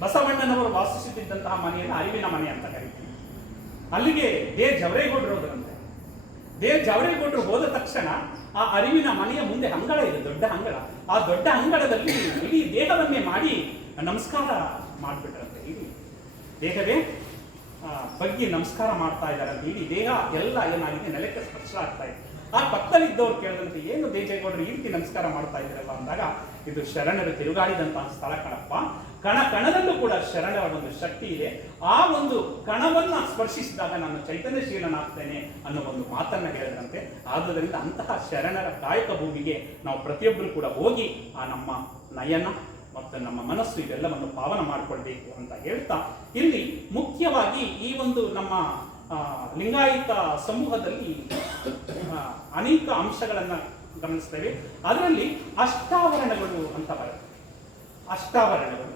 ಬಸವಣ್ಣನವರು ವಾಸಿಸುತ್ತಿದ್ದಂತಹ ಮನೆಯನ್ನು ಅರಿವಿನ ಮನೆ ಅಂತ ಕರಿತೀವಿ. ಅಲ್ಲಿಗೆ ಜವರೇಗೌಡರು ಹೋದ್ರಂತೆ. ಜವರೇಗೌಡರು ಹೋದ ತಕ್ಷಣ ಆ ಅರಿವಿನ ಮನೆಯ ಮುಂದೆ ಅಂಗಳ ಇದೆ, ದೊಡ್ಡ ಅಂಗಳ. ಆ ದೊಡ್ಡ ಅಂಗಳದಲ್ಲಿ ಇಡೀ ದೇಹವನ್ನೇ ಮಾಡಿ ನಮಸ್ಕಾರ ಮಾಡಿಬಿಟ್ರಂತೆ. ಇಡೀ ದೇಹವೇ ಬಗ್ಗೆ ನಮಸ್ಕಾರ ಮಾಡ್ತಾ ಇದ್ದಾರಂತೆ. ಇಡೀ ದೇಹ ಎಲ್ಲ ಏನಾಗಿದೆ, ನೆಲಕ್ಕೆ ಸ್ಪರ್ಶ ಆಗ್ತಾ ಇದೆ. ಆ ಪಕ್ಕದಲ್ಲಿದ್ದವ್ರು ಕೇಳಿದಂತೆ, ಏನು ದೇಜೇಗೌಡರು ಈ ರೀತಿ ನಮಸ್ಕಾರ ಮಾಡ್ತಾ ಇದ್ರಲ್ಲ ಅಂದಾಗ, ಇದು ಶರಣರು ತಿರುಗಾಡಿದಂತಹ ಸ್ಥಳ ಕಣಪ್ಪ. ಕಣದಲ್ಲೂ ಕೂಡ ಶರಣರ ಒಂದು ಶಕ್ತಿ ಇದೆ. ಆ ಒಂದು ಕಣವನ್ನ ಸ್ಪರ್ಶಿಸಿದಾಗ ನಾನು ಚೈತನ್ಯಶೀಲನಾಗ್ತೇನೆ ಅನ್ನೋ ಒಂದು ಮಾತನ್ನ ಹೇಳಿದ್ರಂತೆ. ಆದುದರಿಂದ ಅಂತಹ ಶರಣರ ಕಾಯಕ ಭೂಮಿಗೆ ನಾವು ಪ್ರತಿಯೊಬ್ಬರು ಕೂಡ ಹೋಗಿ ಆ ನಮ್ಮ ನಯನ ಮತ್ತು ನಮ್ಮ ಮನಸ್ಸು ಇದೆಲ್ಲವನ್ನು ಪಾವನ ಮಾಡಿಕೊಳ್ಬೇಕು ಅಂತ ಹೇಳ್ತಾ, ಇಲ್ಲಿ ಮುಖ್ಯವಾಗಿ ಈ ಒಂದು ನಮ್ಮ ಲಿಂಗಾಯತ ಸಮೂಹದಲ್ಲಿ ಅನೇಕ ಅಂಶಗಳನ್ನು ಗಮನಿಸ್ತೇವೆ. ಅದರಲ್ಲಿ ಅಷ್ಟಾವರಣಗಳು ಅಂತ ಬರುತ್ತೆ. ಅಷ್ಟಾವರಣಗಳು,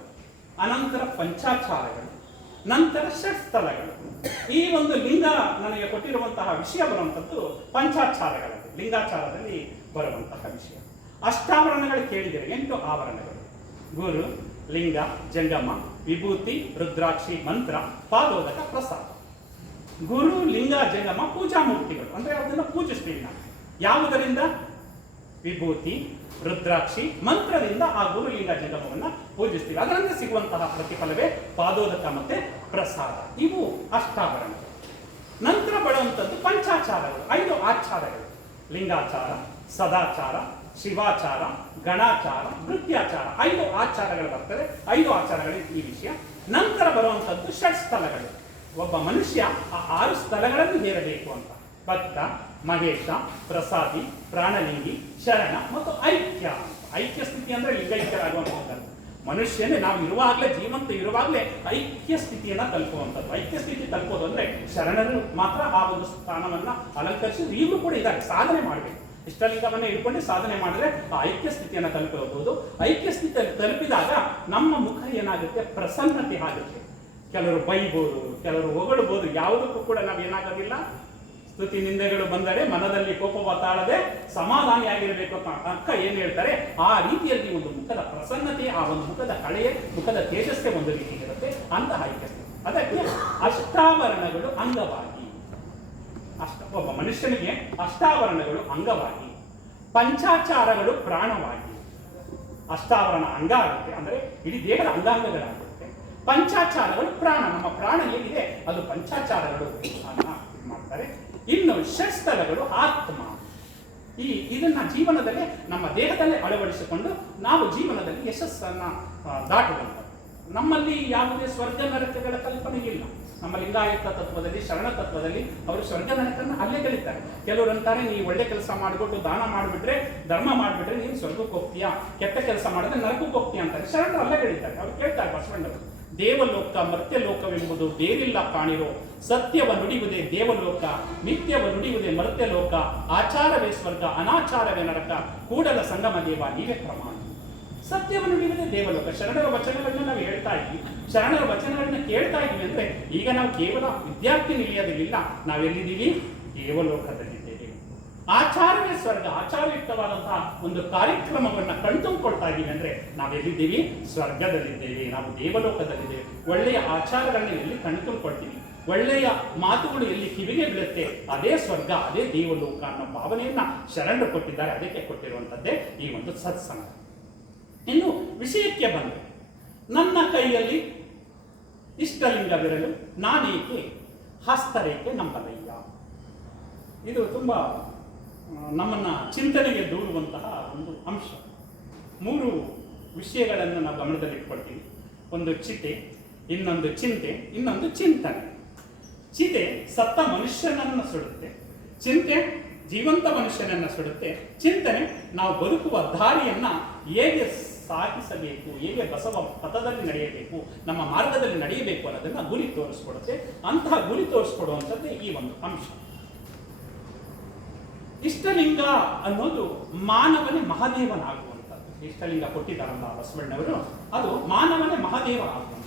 ಅನಂತರ ಪಂಚಾಚಾರಗಳು, ನಂತರ ಷಟ್ಸ್ಥಳಗಳು. ಈ ಒಂದು ಲಿಂಗ ನನಗೆ ಕೊಟ್ಟಿರುವಂತಹ ವಿಷಯ ಬರುವಂಥದ್ದು ಪಂಚಾಚಾರಗಳಲ್ಲಿ, ಲಿಂಗಾಚಾರದಲ್ಲಿ ಬರುವಂತಹ ವಿಷಯ. ಅಷ್ಟಾವರಣಗಳು ಕೇಳಿದರೆ 8 ಆವರಣಗಳು: ಗುರು, ಲಿಂಗ, ಜಂಗಮ, ವಿಭೂತಿ, ರುದ್ರಾಕ್ಷಿ, ಮಂತ್ರ, ಪಾದೋದಕ, ಪ್ರಸಾದ. ಗುರು, ಲಿಂಗ, ಜಂಗಮ ಪೂಜಾ ಮೂರ್ತಿಗಳು, ಅಂದ್ರೆ ಅದನ್ನು ಪೂಜಿಸ್ತೀವಿ ನಾವು. ಯಾವುದರಿಂದ? ವಿಭೂತಿ, ರುದ್ರಾಕ್ಷಿ, ಮಂತ್ರದಿಂದ ಆ ಗುರು, ಲಿಂಗ, ಜಂಗಮವನ್ನ ಪೂಜಿಸ್ತೀವಿ. ಅದರಿಂದ ಸಿಗುವಂತಹ ಪ್ರತಿಫಲವೇ ಪಾದೋದಕ ಮತ್ತೆ ಪ್ರಸಾದ. ಇವು ಅಷ್ಟಾವರಣಗಳು. ನಂತರ ಬರುವಂಥದ್ದು ಪಂಚಾಚಾರಗಳು, 5 ಆಚಾರಗಳು: ಲಿಂಗಾಚಾರ, ಸದಾಚಾರ, ಶಿವಾಚಾರ, ಗಣಾಚಾರ, ನೃತ್ಯಾಚಾರ. 5 ಆಚಾರಗಳು ಬರ್ತದೆ. 5 ಆಚಾರಗಳು ಈ ವಿಷಯ. ನಂತರ ಬರುವಂಥದ್ದು ಷಟ್ಸ್ಥಳಗಳು. ಒಬ್ಬ ಮನುಷ್ಯ ಆ 6 ಸ್ಥಳಗಳನ್ನು ಹೇರಬೇಕು ಅಂತ: ಭಕ್ತ, ಮಹೇಶ, ಪ್ರಸಾದಿ, ಪ್ರಾಣಲಿಂಗಿ, ಶರಣ ಮತ್ತು ಐಕ್ಯ. ಐಕ್ಯ ಸ್ಥಿತಿ ಅಂದ್ರೆ ಲಿಂಗೈಕ್ಯರಾಗುವಂಥದ್ದು. ಮನುಷ್ಯನೇ ನಾವು ಇರುವಾಗಲೇ, ಜೀವಂತ ಇರುವಾಗಲೇ ಐಕ್ಯ ಸ್ಥಿತಿಯನ್ನ ತಲುಪುವಂಥದ್ದು. ಐಕ್ಯ ಸ್ಥಿತಿ ತಲುಪೋದು ಅಂದ್ರೆ ಶರಣರು ಮಾತ್ರ ಆ ಒಂದು ಸ್ಥಾನವನ್ನ ಅಲಂಕರಿಸಿ ಈಗಲೂ ಕೂಡ ಇದ್ದಾರೆ. ಸಾಧನೆ ಮಾಡಬೇಕು. ಇಷ್ಟಲಿಂಗವನ್ನ ಇಟ್ಕೊಂಡು ಸಾಧನೆ ಮಾಡಿದ್ರೆ ಆ ಐಕ್ಯ ಸ್ಥಿತಿಯನ್ನು ತಲುಪಬಹುದು. ಐಕ್ಯ ಸ್ಥಿತಿಯಲ್ಲಿ ತಲುಪಿದಾಗ ನಮ್ಮ ಮುಖ ಏನಾಗುತ್ತೆ, ಪ್ರಸನ್ನತೆ ಆಗುತ್ತೆ. ಕೆಲವರು ಬೈಬೋದು, ಕೆಲವರು ಹೊಗಳಬಹುದು. ಯಾವುದಕ್ಕೂ ಕೂಡ ನಾವು ಏನಾಗೋದಿಲ್ಲ, ಸ್ತುತಿ ನಿಂದೆಗಳು ಬಂದರೆ ಮನದಲ್ಲಿ ಕೋಪವ ತಾಳದೆ ಸಮಾಧಾನಿಯಾಗಿರಬೇಕು ಅಂತ ಅಕ್ಕ ಏನ್ ಹೇಳ್ತಾರೆ, ಆ ರೀತಿಯಲ್ಲಿ ಒಂದು ಮುಖದ ಪ್ರಸನ್ನತೆ, ಆ ಒಂದು ಮುಖದ ಕಳೆಯೇ, ಮುಖದ ತೇಜಸ್ಸೇ ಒಂದು ರೀತಿ ಇರುತ್ತೆ. ಅಂತಹ ಐಕ್ಯ ಸ್ಥಿತಿ. ಅದಕ್ಕೆ ಅಷ್ಟಾವರಣಗಳು ಅಂಗವಾಗಿ, ಒಬ್ಬ ಮನುಷ್ಯನಿಗೆ ಅಷ್ಟಾವರಣಗಳು ಅಂಗವಾಗಿ, ಪಂಚಾಚಾರಗಳು ಪ್ರಾಣವಾಗಿ. ಅಷ್ಟಾವರಣ ಅಂಗ ಆಗುತ್ತೆ, ಅಂದ್ರೆ ಇಡೀ ದೇಹದ ಅಂಗಾಂಗಗಳಾಗುತ್ತೆ. ಪಂಚಾಚಾರಗಳು ಪ್ರಾಣ, ನಮ್ಮ ಪ್ರಾಣ ಏನಿದೆ ಅದು ಪಂಚಾಚಾರಗಳು ಅನ್ನ ಮಾಡ್ತಾರೆ. ಇನ್ನು ಷಟ್ಸ್ಥಳಗಳು ಆತ್ಮ. ಇದನ್ನ ಜೀವನದಲ್ಲಿ ನಮ್ಮ ದೇಹದಲ್ಲೇ ಅಳವಡಿಸಿಕೊಂಡು ನಾವು ಜೀವನದಲ್ಲಿ ಯಶಸ್ಸನ್ನ ದಾಟುವಂಥದ್ದು. ನಮ್ಮಲ್ಲಿ ಯಾವುದೇ ಸ್ವರ್ಗ ನರಕಗಳ ಕಲ್ಪನೆ ಇಲ್ಲ. ನಮ್ಮ ಲಿಂಗಾಯತ ತತ್ವದಲ್ಲಿ, ಶರಣ ತತ್ವದಲ್ಲಿ ಅವರು ಸ್ವರ್ಗ ನರಕನ್ನ ಅಲ್ಲೇ ಕಲಿತಾರೆ. ಕೆಲವರು ಅಂತಾರೆ, ನೀವು ಒಳ್ಳೆ ಕೆಲಸ ಮಾಡಿಬಿಟ್ಟು ದಾನ ಮಾಡಿಬಿಟ್ರೆ, ಧರ್ಮ ಮಾಡಿಬಿಟ್ರೆ ನೀವು ಸ್ವರ್ಗಕ್ಕೆ ಹೋಗ್ತೀಯಾ, ಕೆಟ್ಟ ಕೆಲಸ ಮಾಡಿದ್ರೆ ನರಕಕ್ಕೆ ಹೋಗ್ತೀಯಾ ಅಂತಾರೆ. ಶರಣರು ಅಲ್ಲೇ ಕಲಿತಾರೆ. ಅವ್ರು ಕೇಳ್ತಾರೆ ಬಸವಣ್ಣವರು, ದೇವಲೋಕ ಮರ್ತ್ಯಲೋಕವೆಂಬುದು ಬೇರಿಲ್ಲ ಕಾಣಿರೋ, ಸತ್ಯವ ನುಡಿಯುವುದೇ ದೇವಲೋಕ, ನಿತ್ಯವ ನುಡಿಯುವುದೇ ಮರ್ತ್ಯಲೋಕ, ಆಚಾರವೇ ಸ್ವರ್ಗ, ಅನಾಚಾರವೇ ನರಕ, ಕೂಡಲ ಸಂಗಮ ದೇವ ನೀವೇ ಪ್ರಮಾಣ. ಸತ್ಯವನ್ನು ನುಡಿಯುವುದೇ ದೇವಲೋಕ. ಶರಣರ ವಚನಗಳನ್ನ ನಾವು ಹೇಳ್ತಾ ಇದ್ವಿ, ಶರಣರ ವಚನಗಳನ್ನ ಕೇಳ್ತಾ ಇದ್ವಿ ಅಂದ್ರೆ ಈಗ ನಾವು ಕೇವಲ ವಿದ್ಯಾರ್ಥಿ ನಿಲಯದಲ್ಲಿಲ್ಲ, ನಾವೆಲ್ಲಿದ್ದೀವಿ, ದೇವಲೋಕದಲ್ಲಿದ್ದೇವೆ. ಆಚಾರವೇ ಸ್ವರ್ಗ, ಆಚಾರಯುಕ್ತವಾದಂತಹ ಒಂದು ಕಾರ್ಯಕ್ರಮವನ್ನ ಕಣ್ತುಂಬಿಕೊಳ್ತಾ ಇದ್ದೀವಿ ಅಂದ್ರೆ ನಾವೆಲ್ಲಿದ್ದೀವಿ, ಸ್ವರ್ಗದಲ್ಲಿದ್ದೇವೆ, ನಾವು ದೇವಲೋಕದಲ್ಲಿದ್ದೇವೆ. ಒಳ್ಳೆಯ ಆಚಾರಗಳನ್ನ ಎಲ್ಲಿ ಕಣ್ತುಂಬಿಕೊಳ್ತೀವಿ, ಒಳ್ಳೆಯ ಮಾತುಗಳು ಎಲ್ಲಿ ಕಿವಿಗೆ ಬೀಳುತ್ತೆ ಅದೇ ಸ್ವರ್ಗ, ಅದೇ ದೇವಲೋಕ ಅನ್ನೋ ಭಾವನೆಯನ್ನ ಶರಣರು ಕೊಟ್ಟಿದ್ದಾರೆ. ಅದಕ್ಕೆ ಕೊಟ್ಟಿರುವಂಥದ್ದೇ ಈ ಒಂದು ಸತ್ಸಂಗ. ಇನ್ನು ವಿಷಯಕ್ಕೆ ಬಂದರೆ, ನನ್ನ ಕೈಯಲ್ಲಿ ಇಷ್ಟಲಿಂಗವಿರಲು ನಾನೇಕೆ ಹಸ್ತರೇಖೆ ನಂಬಲಯ್ಯ. ಇದು ತುಂಬ ನಮ್ಮನ್ನ ಚಿಂತನೆಗೆ ದೂರುವಂತಹ ಒಂದು ಅಂಶ. 3 ವಿಷಯಗಳನ್ನು ನಾವು ಗಮನದಲ್ಲಿಟ್ಕೊಳ್ತೀವಿ. ಒಂದು ಚಿತೆ, ಇನ್ನೊಂದು ಚಿಂತೆ, ಇನ್ನೊಂದು ಚಿಂತನೆ. ಚಿತೆ ಸತ್ತ ಮನುಷ್ಯನನ್ನು ಸುಡುತ್ತೆ, ಚಿಂತೆ ಜೀವಂತ ಮನುಷ್ಯನನ್ನು ಸುಡುತ್ತೆ, ಚಿಂತನೆ ನಾವು ಬದುಕುವ ದಾರಿಯನ್ನ ಹೇಗೆ ಸಾಗಿಸಬೇಕು, ಹೇಗೆ ಬಸವ ಪಥದಲ್ಲಿ ನಡೆಯಬೇಕು, ನಮ್ಮ ಮಾರ್ಗದಲ್ಲಿ ನಡೆಯಬೇಕು ಅನ್ನೋದನ್ನ ಗುರಿ ತೋರಿಸ್ಕೊಡುತ್ತೆ. ಅಂತಹ ಗುರಿ ತೋರಿಸ್ಕೊಡುವಂಥದ್ದೇ ಈ ಒಂದು ಅಂಶ. ಇಷ್ಟಲಿಂಗ ಅನ್ನೋದು ಮಾನವನೇ ಮಹಾದೇವನಾಗುವಂಥದ್ದು. ಇಷ್ಟಲಿಂಗ ಕೊಟ್ಟಿದ್ದಾರಲ್ಲ ಬಸವಣ್ಣವರು, ಅದು ಮಾನವನೇ ಮಹಾದೇವ ಆಗುವಂಥದ್ದು.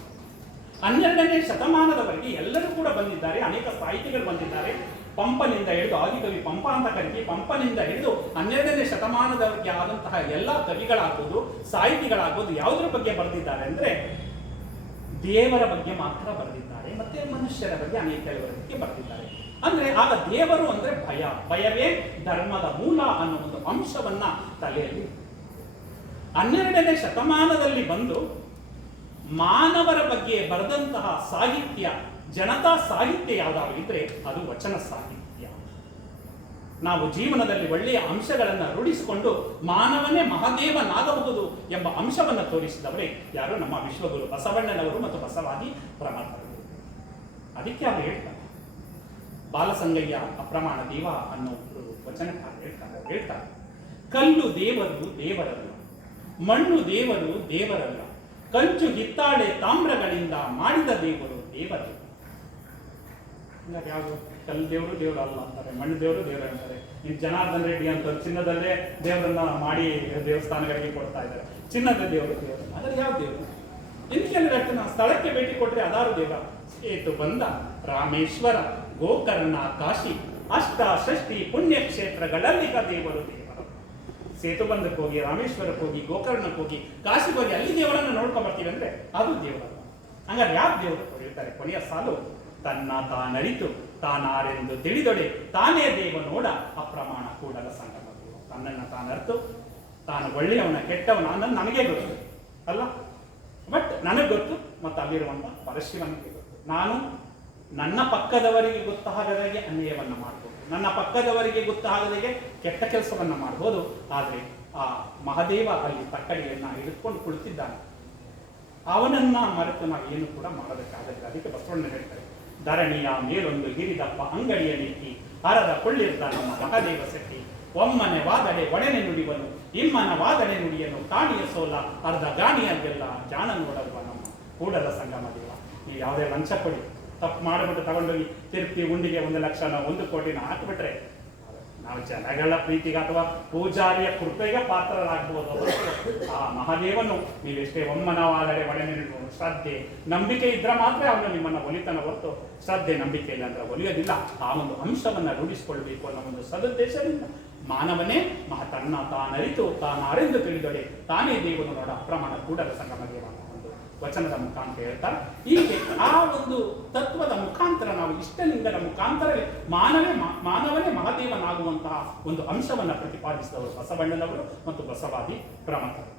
12ನೇ ಶತಮಾನದವರೆಗೆ ಎಲ್ಲರೂ ಕೂಡ ಬಂದಿದ್ದಾರೆ, ಅನೇಕ ಸಾಹಿತಿಗಳು ಬಂದಿದ್ದಾರೆ. ಪಂಪನಿಂದ ಹಿಡಿದು, ಆದಿಕವಿ ಪಂಪ ಅಂತ ಕರಿತೀವಿ, ಪಂಪನಿಂದ ಹಿಡಿದು 12ನೇ ಶತಮಾನದವರೆಗೆ ಆದಂತಹ ಎಲ್ಲ ಕವಿಗಳಾಗ್ಬೋದು, ಸಾಹಿತಿಗಳಾಗ್ಬೋದು, ಯಾವುದರ ಬಗ್ಗೆ ಬರೆದಿದ್ದಾರೆ ಅಂದ್ರೆ ದೇವರ ಬಗ್ಗೆ ಮಾತ್ರ ಬರೆದಿದ್ದಾರೆ, ಮತ್ತೆ ಮನುಷ್ಯರ ಬಗ್ಗೆ ಅನೇಕ ಬಗ್ಗೆ ಬರೆದಿದ್ದಾರೆ. ಅಂದ್ರೆ ಆಗ ದೇವರು ಅಂದ್ರೆ ಭಯ, ಭಯವೇ ಧರ್ಮದ ಮೂಲ ಅನ್ನೋ ಒಂದು ಅಂಶವನ್ನ ತಲೆಯಲ್ಲಿ 12ನೇ ಶತಮಾನದಲ್ಲಿ ಬಂದು ಮಾನವರ ಬಗ್ಗೆ ಬರೆದಂತಹ ಸಾಹಿತ್ಯ, ಜನತಾ ಸಾಹಿತ್ಯ ಯಾವ್ದಾದ್ರು ಇದ್ರೆ ಅದು ವಚನ ಸಾಹಿತ್ಯ. ನಾವು ಜೀವನದಲ್ಲಿ ಒಳ್ಳೆಯ ಅಂಶಗಳನ್ನು ರೂಢಿಸಿಕೊಂಡು ಮಾನವನೇ ಮಹಾದೇವನಾಗಬಹುದು ಎಂಬ ಅಂಶವನ್ನು ತೋರಿಸಿದವರೇ ಯಾರು? ನಮ್ಮ ವಿಶ್ವಗುರು ಬಸವಣ್ಣನವರು ಮತ್ತು ಬಸವಾದಿ ಪ್ರಮಥರು. ಅದಕ್ಕೆ ಅವರು ಹೇಳ್ತಾರೆ, ಬಾಲಸಂಗಯ್ಯ ಅಪ್ರಮಾಣ ದೇವ ಅನ್ನೋ ವಚನಕಾರ ಹೇಳ್ತಾರೆ, ಕಲ್ಲು ದೇವರು ದೇವರಲ್ಲ, ಮಣ್ಣು ದೇವರು ದೇವರಲ್ಲ, ಕಂಚು ಹಿತ್ತಾಳೆ ತಾಮ್ರಗಳಿಂದ ಮಾಡಿದ ದೇವರು ದೇವರು. ಯಾವುದು? ಕಲ್ಲು ದೇವರು ದೇವರು ಅಲ್ಲ ಅಂತಾರೆ, ಮಣ್ಣು ದೇವರು ದೇವರು ಅಂತಾರೆ. ಇನ್ನು ಜನಾರ್ದನ್ ರೆಡ್ಡಿ ಅಂತ ಚಿನ್ನದಲ್ಲೇ ದೇವರನ್ನ ಮಾಡಿ ದೇವಸ್ಥಾನಗಳಿಗೆ ಕೊಡ್ತಾ ಇದ್ದಾರೆ. ಚಿನ್ನದ ದೇವರು ದೇವರು, ಆದರೆ ಯಾವ ದೇವರು? ಇನ್ನು ಕೆಲವು ಸ್ಥಳಕ್ಕೆ ಭೇಟಿ ಕೊಟ್ಟರೆ ಅದಾರು ದೇವರ. ಸೇತು ಬಂದ ರಾಮೇಶ್ವರ, ಗೋಕರ್ಣ, ಕಾಶಿ, ಅಷ್ಟಷಷ್ಠಿ ಪುಣ್ಯಕ್ಷೇತ್ರಗಳಲ್ಲಿಗ ದೇವರು ದೇವರು. ಸೇತು ಬಂದಕ್ಕೆ ಹೋಗಿ, ರಾಮೇಶ್ವರಕ್ಕೆ ಹೋಗಿ, ಗೋಕರ್ಣಕ್ಕೆ ಹೋಗಿ, ಕಾಶಿಗೆ ಹೋಗಿ ಅಲ್ಲಿ ದೇವರನ್ನು ನೋಡ್ಕೊಂಡ್ ಬರ್ತೀವಿ ಅಂದ್ರೆ ಅದು ದೇವರಲ್ಲ. ಹಂಗಾರೆ ಯಾವ ದೇವರು ಹೇಳ್ತಾರೆ? ಕೊನೆಯ ಸಾಲು, ತನ್ನ ತಾನರಿತು ತಾನಾರೆಂದು ತಿಳಿದೊಡೆ ತಾನೇ ದೇವ ನೋಡ ಅಪ್ರಮಾಣ ಕೂಡಲ ಸಂಗಮ ದೇವ. ತನ್ನನ್ನು ತಾನರ್ತು, ತಾನು ಒಳ್ಳೆಯವನ ಕೆಟ್ಟವನ ಅನ್ನೋದು ನನಗೆ ಗೊತ್ತು ಅಲ್ಲ, ಬಟ್ ನನಗೆ ಗೊತ್ತು, ಮತ್ತು ಅಲ್ಲಿರುವಂತ ಪರಶಿವನಿಗೆ ಗೊತ್ತು. ನಾನು ನನ್ನ ಪಕ್ಕದವರಿಗೆ ಗೊತ್ತಾಗದಾಗೆ ಅನ್ಯಾಯವನ್ನ ಮಾಡ್ಬೋದು, ನನ್ನ ಪಕ್ಕದವರಿಗೆ ಗೊತ್ತಾಗದಾಗೆ ಕೆಟ್ಟ ಕೆಲಸವನ್ನ ಮಾಡ್ಬೋದು. ಆದರೆ ಆ ಮಹಾದೇವ ಅಲ್ಲಿ ತಕ್ಕಡಿಯನ್ನ ಹಿಡಿದುಕೊಂಡು ಕುಳಿತಿದ್ದಾನೆ, ಅವನನ್ನ ಮರೆತು ನಾವು ಏನು ಕೂಡ ಮಾಡೋದಕ್ಕಾಗಲ್ಲ. ಅದಕ್ಕೆ ಬಸವಣ್ಣ ಹೇಳ್ತಾರೆ, ಧರಣಿಯ ಮೇಲೊಂದು ಗಿರಿದಪ್ಪ ಅಂಗಡಿಯ ನಿಕ್ಕಿ ಹರದ ಕೊಳ್ಳಿರ್ತ ನಮ್ಮ ಮಹಾದೇವ ಶೆಟ್ಟಿ, ಒಮ್ಮನೆ ವಾದಡೆ ಒಡನೆ ನುಡಿವನು, ಇಮ್ಮನ ವಾದಡೆ ನುಡಿಯನು, ಕಾಣಿಯ ಸೋಲ ಅರ್ಧ ಗಾಣಿಯಲ್ಲೆಲ್ಲ ಜಾಣ ನೋಡಲ್ವ ನಮ್ಮ ಕೂಡಲ ಸಂಗಮ ದೇವ. ನೀವು ಯಾವುದೇ ಲಂಚ ಕೊಡಿ, ತಪ್ಪು ಮಾಡಿಬಿಟ್ಟು ತಗೊಂಡೋಗಿ ತಿರುಪ್ತಿ ಉಂಡಿಗೆ 1 ಲಕ್ಷನ 1 ಕೋಟಿನ ಹಾಕಿಬಿಟ್ರೆ ನಾವು ಜನಗಳ ಪ್ರೀತಿಗೆ ಅಥವಾ ಪೂಜಾರಿಯ ಕೃಪೆಗೆ ಪಾತ್ರರಾಗಬಹುದು. ಆ ಮಹಾದೇವನು ನೀವೆಷ್ಟೇ ಒಮ್ಮನವಾದರೆ ಒಡನೆ ಶ್ರದ್ಧೆ ನಂಬಿಕೆ ಇದ್ರೆ ಮಾತ್ರ ಅವನು ನಿಮ್ಮನ್ನ ಒಲಿತನ ಹೊರತು ಶ್ರದ್ಧೆ ನಂಬಿಕೆ ಇಲ್ಲ ಅಂದ್ರೆ ಒಲಿಯೋದಿಲ್ಲ. ಆ ಒಂದು ಅಂಶವನ್ನ ರೂಢಿಸಿಕೊಳ್ಬೇಕು ಅನ್ನೋ ಒಂದು ಸದುದ್ದೇಶದಿಂದ ಮಾನವನೇ ತನ್ನ ತಾನರಿತು ತಾನಾರೆಂದು ತಿಳಿದೊಡೆ ತಾನೇ ದೇವನು ನೋಡ ಅಪ್ರಮಾಣ ಕೂಡಲ ಸಂಗಮ ದೇವ ಒಂದು ವಚನದ ಮುಖಾಂತರ ಹೇಳ್ತಾರೆ. ಹೀಗೆ ಆ ಒಂದು ತತ್ವದ ಮುಖಾಂತರ ನಾವು ಇಷ್ಟಲಿಂಗದ ಮುಖಾಂತರ ಮಾನವನೇ ಮಹಾದೇವನಾಗುವಂತಹ ಒಂದು ಅಂಶವನ್ನ ಪ್ರತಿಪಾದಿಸಿದವರು ಬಸವಣ್ಣನವರು ಮತ್ತು ಬಸವಾದಿ ಪ್ರಮಥರು.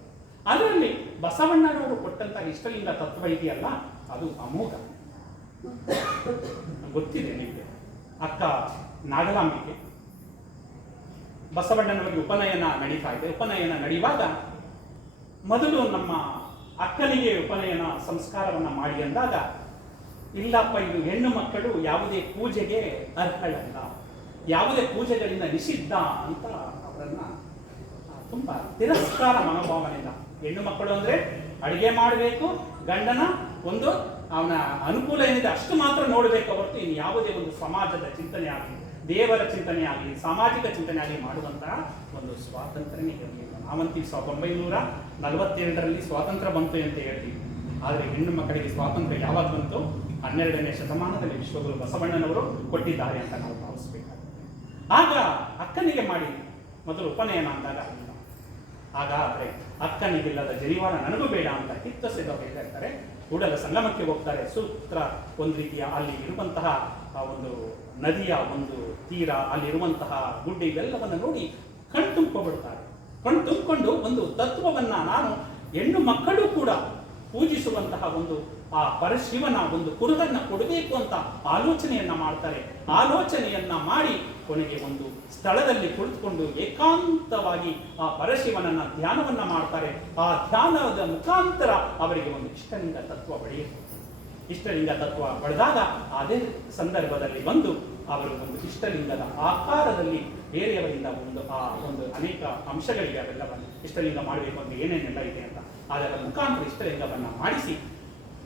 ಅದರಲ್ಲಿ ಬಸವಣ್ಣನವರು ಕೊಟ್ಟಂತಹ ಇಷ್ಟಲಿಂಗ ತತ್ವ ಇದೆಯಲ್ಲ, ಅದು ಅಮೋಘ. ಗೊತ್ತಿದೆ ನಿಮಗೆ, ಅಕ್ಕ ನಾಗಲಾಂಬಿಕೆ ಬಸವಣ್ಣನವರಿಗೆ ಉಪನಯನ ನಡೀತಾ ಇದೆ. ಉಪನಯನ ನಡೆಯುವಾಗ ಮೊದಲು ನಮ್ಮ ಅಕ್ಕನಿಗೆ ಉಪನಯನ ಸಂಸ್ಕಾರವನ್ನ ಮಾಡಿ ಅಂದಾಗ, ಇಲ್ಲಪ್ಪ ಇದು ಹೆಣ್ಣು ಮಕ್ಕಳು ಯಾವುದೇ ಪೂಜೆಗೆ ಅರ್ಹಳಲ್ಲ, ಯಾವುದೇ ಪೂಜೆಗಳಿಂದ ನಿಷಿದ್ಧ ಅಂತ ಅವರನ್ನ ತುಂಬಾ ತಿರಸ್ಕಾರ ಮನೋಭಾವನೆಯಿಂದ, ಹೆಣ್ಣು ಮಕ್ಕಳು ಅಂದ್ರೆ ಅಡಿಗೆ ಮಾಡಬೇಕು, ಗಂಡನ ಒಂದು ಅವನ ಅನುಕೂಲ ಏನಿದೆ ಅಷ್ಟು ಮಾತ್ರ ನೋಡಬೇಕು ಹೊರತು ಇನ್ನು ಯಾವುದೇ ಒಂದು ಸಮಾಜದ ಚಿಂತನೆ ಆಗಲಿ, ದೇವರ ಚಿಂತನೆ ಆಗಲಿ, ಸಾಮಾಜಿಕ ಚಿಂತನೆ ಆಗಲಿ ಮಾಡುವಂತಹ ಒಂದು ಸ್ವಾತಂತ್ರ್ಯನೇ ಇರಲಿಲ್ಲ. ನಾವಂತೀವಿ 1947ರಲ್ಲಿ ಸ್ವಾತಂತ್ರ್ಯ ಬಂತು ಅಂತ ಹೇಳ್ತೀವಿ, ಆದರೆ ಹೆಣ್ಣು ಮಕ್ಕಳಿಗೆ ಸ್ವಾತಂತ್ರ್ಯ ಯಾವಾಗ ಬಂತು? 12ನೇ ಶತಮಾನದಲ್ಲಿ ವಿಶ್ವಗುರು ಬಸವಣ್ಣನವರು ಕೊಟ್ಟಿದ್ದಾರೆ ಅಂತ ನಾವು ಭಾವಿಸಬೇಕಾಗುತ್ತೆ. ಆಗ ಅಕ್ಕನಿಗೆ ಮಾಡಿ ಮೊದಲು ಉಪನಯನ ಅಂದಾಗ ಹಾಗಾದ್ರೆ ಅಕ್ಕನಿಗಿಲ್ಲದ ಜರಿವಾರ ನನಗೂ ಬೇಡ ಅಂತ ಕಿತ್ತಸೆದವರು ಹೇಳ್ತಾರೆ. ಕೂಡಲ ಸಂಗಮಕ್ಕೆ ಹೋಗ್ತಾರೆ. ಸೂತ್ರ ಒಂದು ರೀತಿಯ ಅಲ್ಲಿ ಇರುವಂತಹ ಒಂದು ನದಿಯ ಒಂದು ತೀರ, ಅಲ್ಲಿರುವಂತಹ ಗುಡ್ಡೆ ಇವೆಲ್ಲವನ್ನು ನೋಡಿ ಕಣ್ತುಂಬಿಕೊಬಿಡ್ತಾರೆ. ಕಣ್ತುಂಬಿಕೊಂಡು ಒಂದು ತತ್ವವನ್ನ, ನಾನು ಹೆಣ್ಣು ಮಕ್ಕಳು ಕೂಡ ಪೂಜಿಸುವಂತಹ ಒಂದು ಆ ಪರಶಿವನ ಒಂದು ಕುರುಡನ್ನ ಕೊಡಬೇಕು ಅಂತ ಆಲೋಚನೆಯನ್ನ ಮಾಡ್ತಾರೆ. ಆಲೋಚನೆಯನ್ನ ಮಾಡಿ ಕೊನೆಗೆ ಒಂದು ಸ್ಥಳದಲ್ಲಿ ಕುಳಿತುಕೊಂಡು ಏಕಾಂತವಾಗಿ ಆ ಪರಶಿವನನ್ನ ಧ್ಯಾನವನ್ನ ಮಾಡ್ತಾರೆ. ಆ ಧ್ಯಾನದ ಮುಖಾಂತರ ಅವರಿಗೆ ಒಂದು ಇಷ್ಟಲಿಂಗ ತತ್ವ ಬೆಳೆಯುತ್ತೆ. ಇಷ್ಟಲಿಂಗ ತತ್ವ ಬೆಳೆದಾಗ ಅದೇ ಸಂದರ್ಭದಲ್ಲಿ ಒಂದು ಅವರು ಒಂದು ಇಷ್ಟಲಿಂಗದ ಆಕಾರದಲ್ಲಿ ಬೇರೆಯವರಿಂದ ಒಂದು ಅನೇಕ ಅಂಶಗಳಿವೆ. ಅವೆಲ್ಲವನ್ನು ಇಷ್ಟಲಿಂಗ ಮಾಡಬೇಕು ಅಂತ ಏನೇನೆಲ್ಲ ಇದೆ ಅಂತ ಅದರ ಮುಖಾಂತರ ಇಷ್ಟಲಿಂಗವನ್ನ ಮಾಡಿಸಿ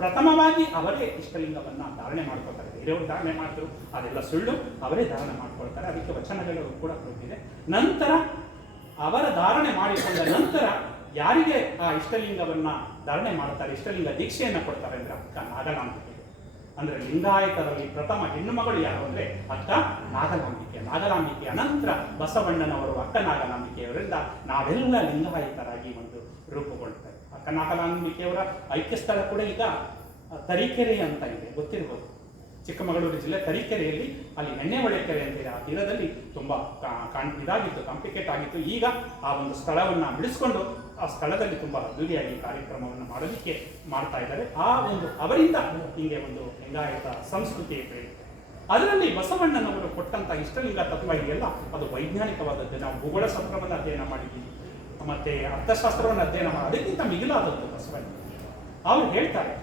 ಪ್ರಥಮವಾಗಿ ಅವರೇ ಇಷ್ಟಲಿಂಗವನ್ನ ಧಾರಣೆ ಮಾಡ್ಕೊಳ್ತಾರೆ. ಬೇರೆಯವರು ಧಾರಣೆ ಮಾಡಿದ್ರು ಅದೆಲ್ಲ ಸುಳ್ಳು, ಅವರೇ ಧಾರಣೆ ಮಾಡ್ಕೊಳ್ತಾರೆ. ಅದಕ್ಕೆ ವಚನಗಳು ಕೂಡ ಕೊಟ್ಟಿದೆ. ನಂತರ ಅವರ ಧಾರಣೆ ಮಾಡಿಕೊಂಡ ನಂತರ ಯಾರಿಗೆ ಆ ಇಷ್ಟಲಿಂಗವನ್ನ ಧಾರಣೆ ಮಾಡ್ತಾರೆ, ಇಷ್ಟಲಿಂಗ ದೀಕ್ಷೆಯನ್ನ ಕೊಡ್ತಾರೆ ಅಂದ್ರೆ ಅಕ್ಕ ನಾಗಲಾಂಬಿಕೆ. ಅಂದ್ರೆ ಲಿಂಗಾಯತರಲ್ಲಿ ಪ್ರಥಮ ಹೆಣ್ಣು ಮಗಳು ಯಾರು ಅಂದ್ರೆ ಅಕ್ಕ ನಾಗಲಾಂಬಿಕೆ. ನಾಗಲಾಂಬಿಕೆ ಅನಂತರ ಬಸವಣ್ಣನವರು ಅಕ್ಕ ನಾಗಲಾಂಬಿಕೆಯವರಿಂದ ನಾವೆಲ್ಲ ಲಿಂಗಾಯತರಾಗಿ ಒಂದು ರೂಪುಗೊಳ್ತಾರೆ. ಅಕ್ಕ ನಾಗಲಾಂಬಿಕೆಯವರ ಐಕ್ಯ ಸ್ಥಳ ಕೂಡ ಈಗ ತರೀಕೆರೆ ಅಂತ ಇದೆ, ಗೊತ್ತಿರ್ಬೋದು. ಚಿಕ್ಕಮಗಳೂರು ಜಿಲ್ಲೆ ತರೀಕೆರೆಯಲ್ಲಿ ಅಲ್ಲಿ ಎಣ್ಣೆಹೊಳೆ ಕೆರೆ ಅಂತ ಇದೆ. ಆ ತೀರದಲ್ಲಿ ತುಂಬಾ ಇದಾಗಿತ್ತು, ಕಾಂಪ್ಲಿಕೇಟ್ ಆಗಿತ್ತು. ಈಗ ಆ ಒಂದು ಸ್ಥಳವನ್ನ ಬಿಡಿಸ್ಕೊಂಡು ಆ ಸ್ಥಳದಲ್ಲಿ ತುಂಬಾ ಅದ್ದೂರಿಯಾಗಿ ಕಾರ್ಯಕ್ರಮವನ್ನು ಮಾಡಲಿಕ್ಕೆ ಮಾಡ್ತಾ ಇದ್ದಾರೆ. ಆ ಒಂದು ಅವರಿಂದ ಹಿಂಗೆ ಒಂದು ಲಿಂಗಾಯತ ಸಂಸ್ಕೃತಿ ಬೆಳೆಯುತ್ತೆ. ಅದರಲ್ಲಿ ಬಸವಣ್ಣನವರು ಕೊಟ್ಟಂತ ಇಷ್ಟಲಿಂಗ ತತ್ವ ಇದೆಯಲ್ಲ, ಅದು ವೈಜ್ಞಾನಿಕವಾದದ್ದು. ನಾವು ಭೂಗೋಳ ಶಾಸ್ತ್ರವನ್ನು ಅಧ್ಯಯನ ಮಾಡಿದ್ದೀವಿ, ಮತ್ತೆ ಅರ್ಥಶಾಸ್ತ್ರವನ್ನು ಅಧ್ಯಯನ ಮಾಡಿ ಅದಕ್ಕಿಂತ ಮಿಗಿಲಾದದ್ದು ಬಸವಣ್ಣ. ಅವ್ರು ಹೇಳ್ತಾರೆ,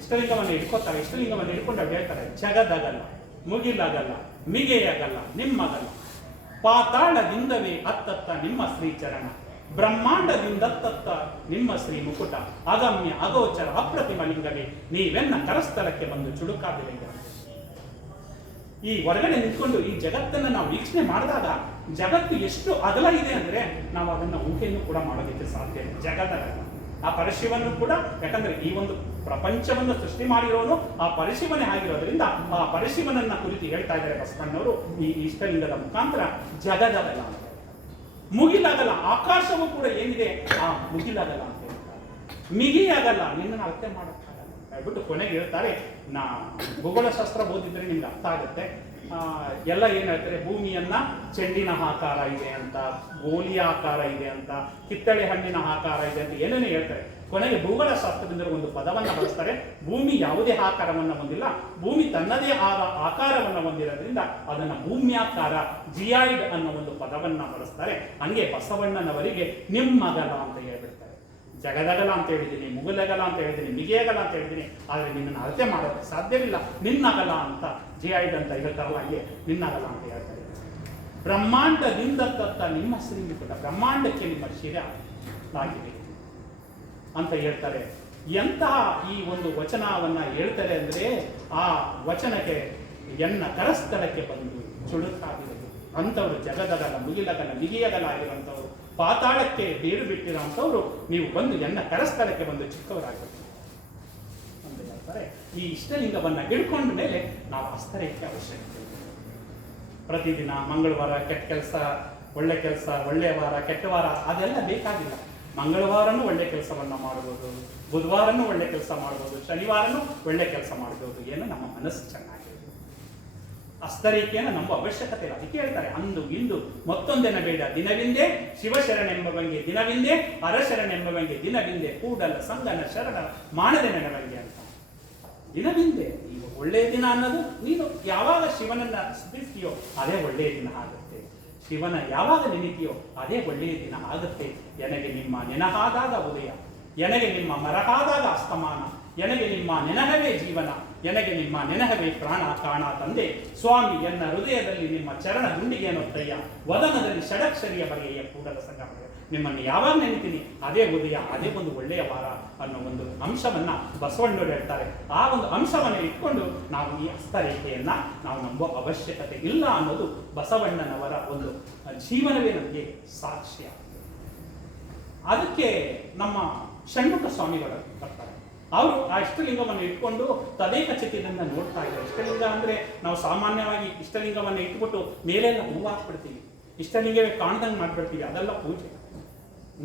ಇಷ್ಟಲಿಂಗವನ್ನು ಇಟ್ಕೋತಾರೆ. ಇಷ್ಟಲಿಂಗವನ್ನು ಇಟ್ಕೊಂಡು ಅವ್ರು ಹೇಳ್ತಾರೆ, ಜಗದಗಲ್ಲ, ಮುಗಿಲಾಗಲ್ಲ, ಮಿಗೆಯಾಗಲ್ಲ, ನಿಮ್ಮಗಲ್ಲ, ಪಾತಾಳದಿಂದವೇ ಅತ್ತತ್ತ ನಿಮ್ಮ ಶ್ರೀಚರಣ, ಬ್ರಹ್ಮಾಂಡದಿಂದತ್ತತ್ತ ನಿಮ್ಮ ಶ್ರೀ ಮುಕುಟ, ಅಗಮ್ಯ ಅಗೋಚರ ಅಪ್ರತಿಮ ಲಿಂಗವೇ ನೀವೆನ್ನ ಕರಸ್ಥಳಕ್ಕೆ ಬಂದು ಚುಡುಕಾದ ಲಿಂಗ. ಈ ಹೊರಗಡೆ ನಿಂತ್ಕೊಂಡು ಈ ಜಗತ್ತನ್ನು ನಾವು ವೀಕ್ಷಣೆ ಮಾಡಿದಾಗ ಜಗತ್ತು ಎಷ್ಟು ಅಗಲ ಇದೆ ಅಂದ್ರೆ ನಾವು ಅದನ್ನ ಊಹೆಯನ್ನು ಕೂಡ ಮಾಡೋದಕ್ಕೆ ಸಾಧ್ಯ ಇಲ್ಲ. ಜಗದಗಲ ಆ ಪರಶಿವನ್ನು ಕೂಡ, ಯಾಕಂದ್ರೆ ಈ ಒಂದು ಪ್ರಪಂಚವನ್ನು ಸೃಷ್ಟಿ ಮಾಡಿರೋನು ಆ ಪರಶಿವನೇ ಆಗಿರೋದ್ರಿಂದ ಆ ಪರಶಿವನನ್ನ ಕುರಿತು ಹೇಳ್ತಾ ಇದ್ದಾರೆ ಬಸವಣ್ಣವರು ಈ ಇಷ್ಟಲಿಂಗದ ಮುಖಾಂತರ. ಜಗದಗಲ ಅಂತ, ಮುಗಿಲಾಗಲ್ಲ, ಆಕಾಶವೂ ಕೂಡ ಏನಿದೆ ಆ ಮುಗಿಲಾಗಲ್ಲ ಅಂತ ಹೇಳ್ತಾರೆ. ಮಿಗಿಯಾಗಲ್ಲ, ನಿನ್ನನ್ನು ಅರ್ಥ ಮಾಡೋಕ್ಕಾಗಲ್ಲ ಹೇಳ್ಬಿಟ್ಟು ಕೊನೆಗೆ ಹೇಳ್ತಾರೆ, ನಾ ಭೂಗೋಳ ಶಾಸ್ತ್ರ ಓದಿದ್ರೆ ನಿಮ್ಗೆ ಅರ್ಥ ಆಗುತ್ತೆ. ಎಲ್ಲ ಏನ್ ಹೇಳ್ತಾರೆ, ಭೂಮಿಯನ್ನ ಚೆಂಡಿನ ಆಕಾರ ಇದೆ ಅಂತ, ಗೋಲಿಯ ಆಕಾರ ಇದೆ ಅಂತ, ಕಿತ್ತಳೆ ಹಣ್ಣಿನ ಆಕಾರ ಇದೆ ಅಂತ ಏನೇನು ಹೇಳ್ತಾರೆ. ಕೊನೆಗೆ ಭೂಗೋಳ ಶಾಸ್ತ್ರದಿಂದ ಒಂದು ಪದವನ್ನ ಬಳಸ್ತಾರೆ. ಭೂಮಿ ಯಾವುದೇ ಆಕಾರವನ್ನ ಹೊಂದಿಲ್ಲ, ಭೂಮಿ ತನ್ನದೇ ಆದ ಆಕಾರವನ್ನ ಹೊಂದಿರೋದ್ರಿಂದ ಅದನ್ನ ಭೂಮ್ಯಾಕಾರ, ಜಿಯಾಯ್ಡ್ ಅನ್ನೋ ಒಂದು ಪದವನ್ನ ಬಳಸ್ತಾರೆ. ಹಂಗೆ ಬಸವಣ್ಣನವರಿಗೆ ನಿಮ್ಮಗಲ ಅಂತ ಹೇಳ್ಬಿಡ್ತಾರೆ. ಜಗದಗಲ ಅಂತ ಹೇಳಿದ್ದೀನಿ, ಮುಗುಲಗಲ ಅಂತ ಹೇಳಿದ್ದೀನಿ, ಮಿಗೆಯಗಲ ಅಂತ ಹೇಳಿದ್ದೀನಿ, ಆದರೆ ನಿನ್ನನ್ನು ಅಳತೆ ಮಾಡೋಕ್ಕೆ ಸಾಧ್ಯವಿಲ್ಲ, ನಿನ್ನಗಲ ಅಂತ ಜಿಯಾಯ್ಡ್ ಅಂತ ಹೇಳ್ತಾರಲ್ಲ, ಹಂಗೆ ನಿನ್ನಗಲ ಅಂತ ಹೇಳ್ತಾರೆ. ಬ್ರಹ್ಮಾಂಡದಿಂದ ತತ್ತ ನಿಮ್ಮ ಶ್ರೀಮುಕುಟ, ಬ್ರಹ್ಮಾಂಡಕ್ಕೆ ನಿಮ್ಮ ಶಿರಾಗಿದೆ ಅಂತ ಹೇಳ್ತಾರೆ. ಎಂತಹ ಈ ಒಂದು ವಚನವನ್ನ ಹೇಳ್ತಾರೆ ಅಂದ್ರೆ ಆ ವಚನಕ್ಕೆ ಎನ್ನ ಕರಸ್ಥಳಕ್ಕೆ ಬಂದು ಚುಳುಕಾಗಿರೋದು ಅಂಥವ್ರು, ಜಗದಗಲ, ಮುಗಿಲಗಲ, ಮಿಗಿಯಗಲ ಆಗಿರುವಂಥವ್ರು, ಪಾತಾಳಕ್ಕೆ ಬೇರು ಬಿಟ್ಟಿರೋಂಥವ್ರು ನೀವು ಬಂದು ಎನ್ನ ಕರಸ್ಥಳಕ್ಕೆ ಬಂದು ಚಿಕ್ಕವರಾಗಬೇಕು ಅಂತ ಹೇಳ್ತಾರೆ. ಈ ಇಷ್ಟಲಿಂಗವನ್ನ ಹಿಡ್ಕೊಂಡ ಮೇಲೆ ನಾವು ಹಸ್ತರೇಖೆ ಅವಶ್ಯಕತೆ ಇದೆ. ಪ್ರತಿದಿನ ಮಂಗಳವಾರ ಕೆಟ್ಟ ಕೆಲಸ, ಒಳ್ಳೆ ಕೆಲಸ, ಒಳ್ಳೆಯ ವಾರ, ಕೆಟ್ಟ ವಾರ ಅದೆಲ್ಲ ಬೇಕಾಗಿಲ್ಲ. ಮಂಗಳವಾರನೂ ಒಳ್ಳೆ ಕೆಲಸವನ್ನ ಮಾಡಬಹುದು, ಬುಧವಾರನೂ ಒಳ್ಳೆ ಕೆಲಸ ಮಾಡಬಹುದು, ಶನಿವಾರನೂ ಒಳ್ಳೆ ಕೆಲಸ ಮಾಡಬಹುದು. ಏನು ನಮ್ಮ ಮನಸ್ಸು ಚೆನ್ನಾಗಿದೆ. ಹಸ್ತರೇಖೆಯನ್ನು ನಂಬುವ ಅವಶ್ಯಕತೆ ಇಲ್ಲ. ಅದಕ್ಕೆ ಹೇಳ್ತಾರೆ, ಅಂದು ಇಂದು ಮತ್ತೊಂದೇನ ಬೇಡ, ದಿನವಿಂದೇ ಶಿವಶರಣೆಂಬವಂಗೆ ದಿನವಿಂದೇ, ಅರಶರಣೆಂಬವಂಗೆ ದಿನವಿಂದೇ, ಕೂಡಲ ಸಂಗನ ಶರಣ ಮಾಡದೆ ನೆನವಂಗೆ ಅಂತ. ದಿನವಿಂದೇ, ಈಗ ಒಳ್ಳೆಯ ದಿನ ಅನ್ನೋದು ನೀನು ಯಾವಾಗ ಶಿವನನ್ನ ಸ್ಮರಿಸ್ತೀಯೋ ಅದೇ ಒಳ್ಳೆಯ ದಿನ ಆಗುತ್ತೆ. ಶಿವನ ಯಾವಾಗ ನೆನೀತೀಯೋ ಅದೇ ಒಳ್ಳೆಯ ದಿನ ಆಗುತ್ತೆ. ಎನಗೆ ನಿಮ್ಮ ನೆನಹಾದಾಗ ಉದಯ, ಎನಗೆ ನಿಮ್ಮ ಮರಹಾದಾಗ ಅಸ್ತಮಾನ, ಎನಗೆ ನಿಮ್ಮ ನೆನಹವೇ ಜೀವನ, ಎನಗೆ ನಿಮ್ಮ ನೆನಹವೇ ಪ್ರಾಣ ಕಾಣ ತಂದೆ ಸ್ವಾಮಿ, ಎನ್ನ ಹೃದಯದಲ್ಲಿ ನಿಮ್ಮ ಚರಣ ಗುಂಡಿಗೆ ನೊತ್ತಯ್ಯ, ವದನದಲ್ಲಿ ಷಡಕ್ಷರಿಯ ಬಗೆಯ ಕೂಡಲ ಸಂಗಮ. ನಿಮ್ಮನ್ನು ಯಾವಾಗ ನೆನಿತೀನಿ ಅದೇ ಉದಯ, ಅದೇ ಒಂದು ಒಳ್ಳೆಯ ವಾರ ಅನ್ನೋ ಒಂದು ಅಂಶವನ್ನ ಬಸವಣ್ಣವರು ಹೇಳ್ತಾರೆ. ಆ ಒಂದು ಅಂಶವನ್ನು ಇಟ್ಕೊಂಡು ನಾವು ಈ ಹಸ್ತರೇಖೆಯನ್ನ ನಾವು ನಂಬುವ ಅವಶ್ಯಕತೆ ಇಲ್ಲ ಅನ್ನೋದು ಬಸವಣ್ಣನವರ ಒಂದು ಜೀವನವೇ ನಮಗೆ ಸಾಕ್ಷ್ಯ. ಅದಕ್ಕೆ ನಮ್ಮ ಷಣ್ಮುಖ ಸ್ವಾಮಿಗಳು ಬರ್ತಾರೆ. ಅವರು ಆ ಇಷ್ಟಲಿಂಗವನ್ನು ಇಟ್ಕೊಂಡು ತದೇಕ ಚಿತ್ತಿನಿಂದ ನೋಡ್ತಾ ಇದ್ದಾರೆ. ಇಷ್ಟಲಿಂಗ ಅಂದ್ರೆ ನಾವು ಸಾಮಾನ್ಯವಾಗಿ ಇಷ್ಟಲಿಂಗವನ್ನು ಇಟ್ಬಿಟ್ಟು ಮೇಲೆಲ್ಲ ಹೂವು ಹಾಕ್ಬಿಡ್ತೀವಿ, ಇಷ್ಟಲಿಂಗವೇ ಕಾಣ್ದಂಗೆ ಮಾಡ್ಬಿಡ್ತೀವಿ, ಅದೆಲ್ಲ ಪೂಜೆ.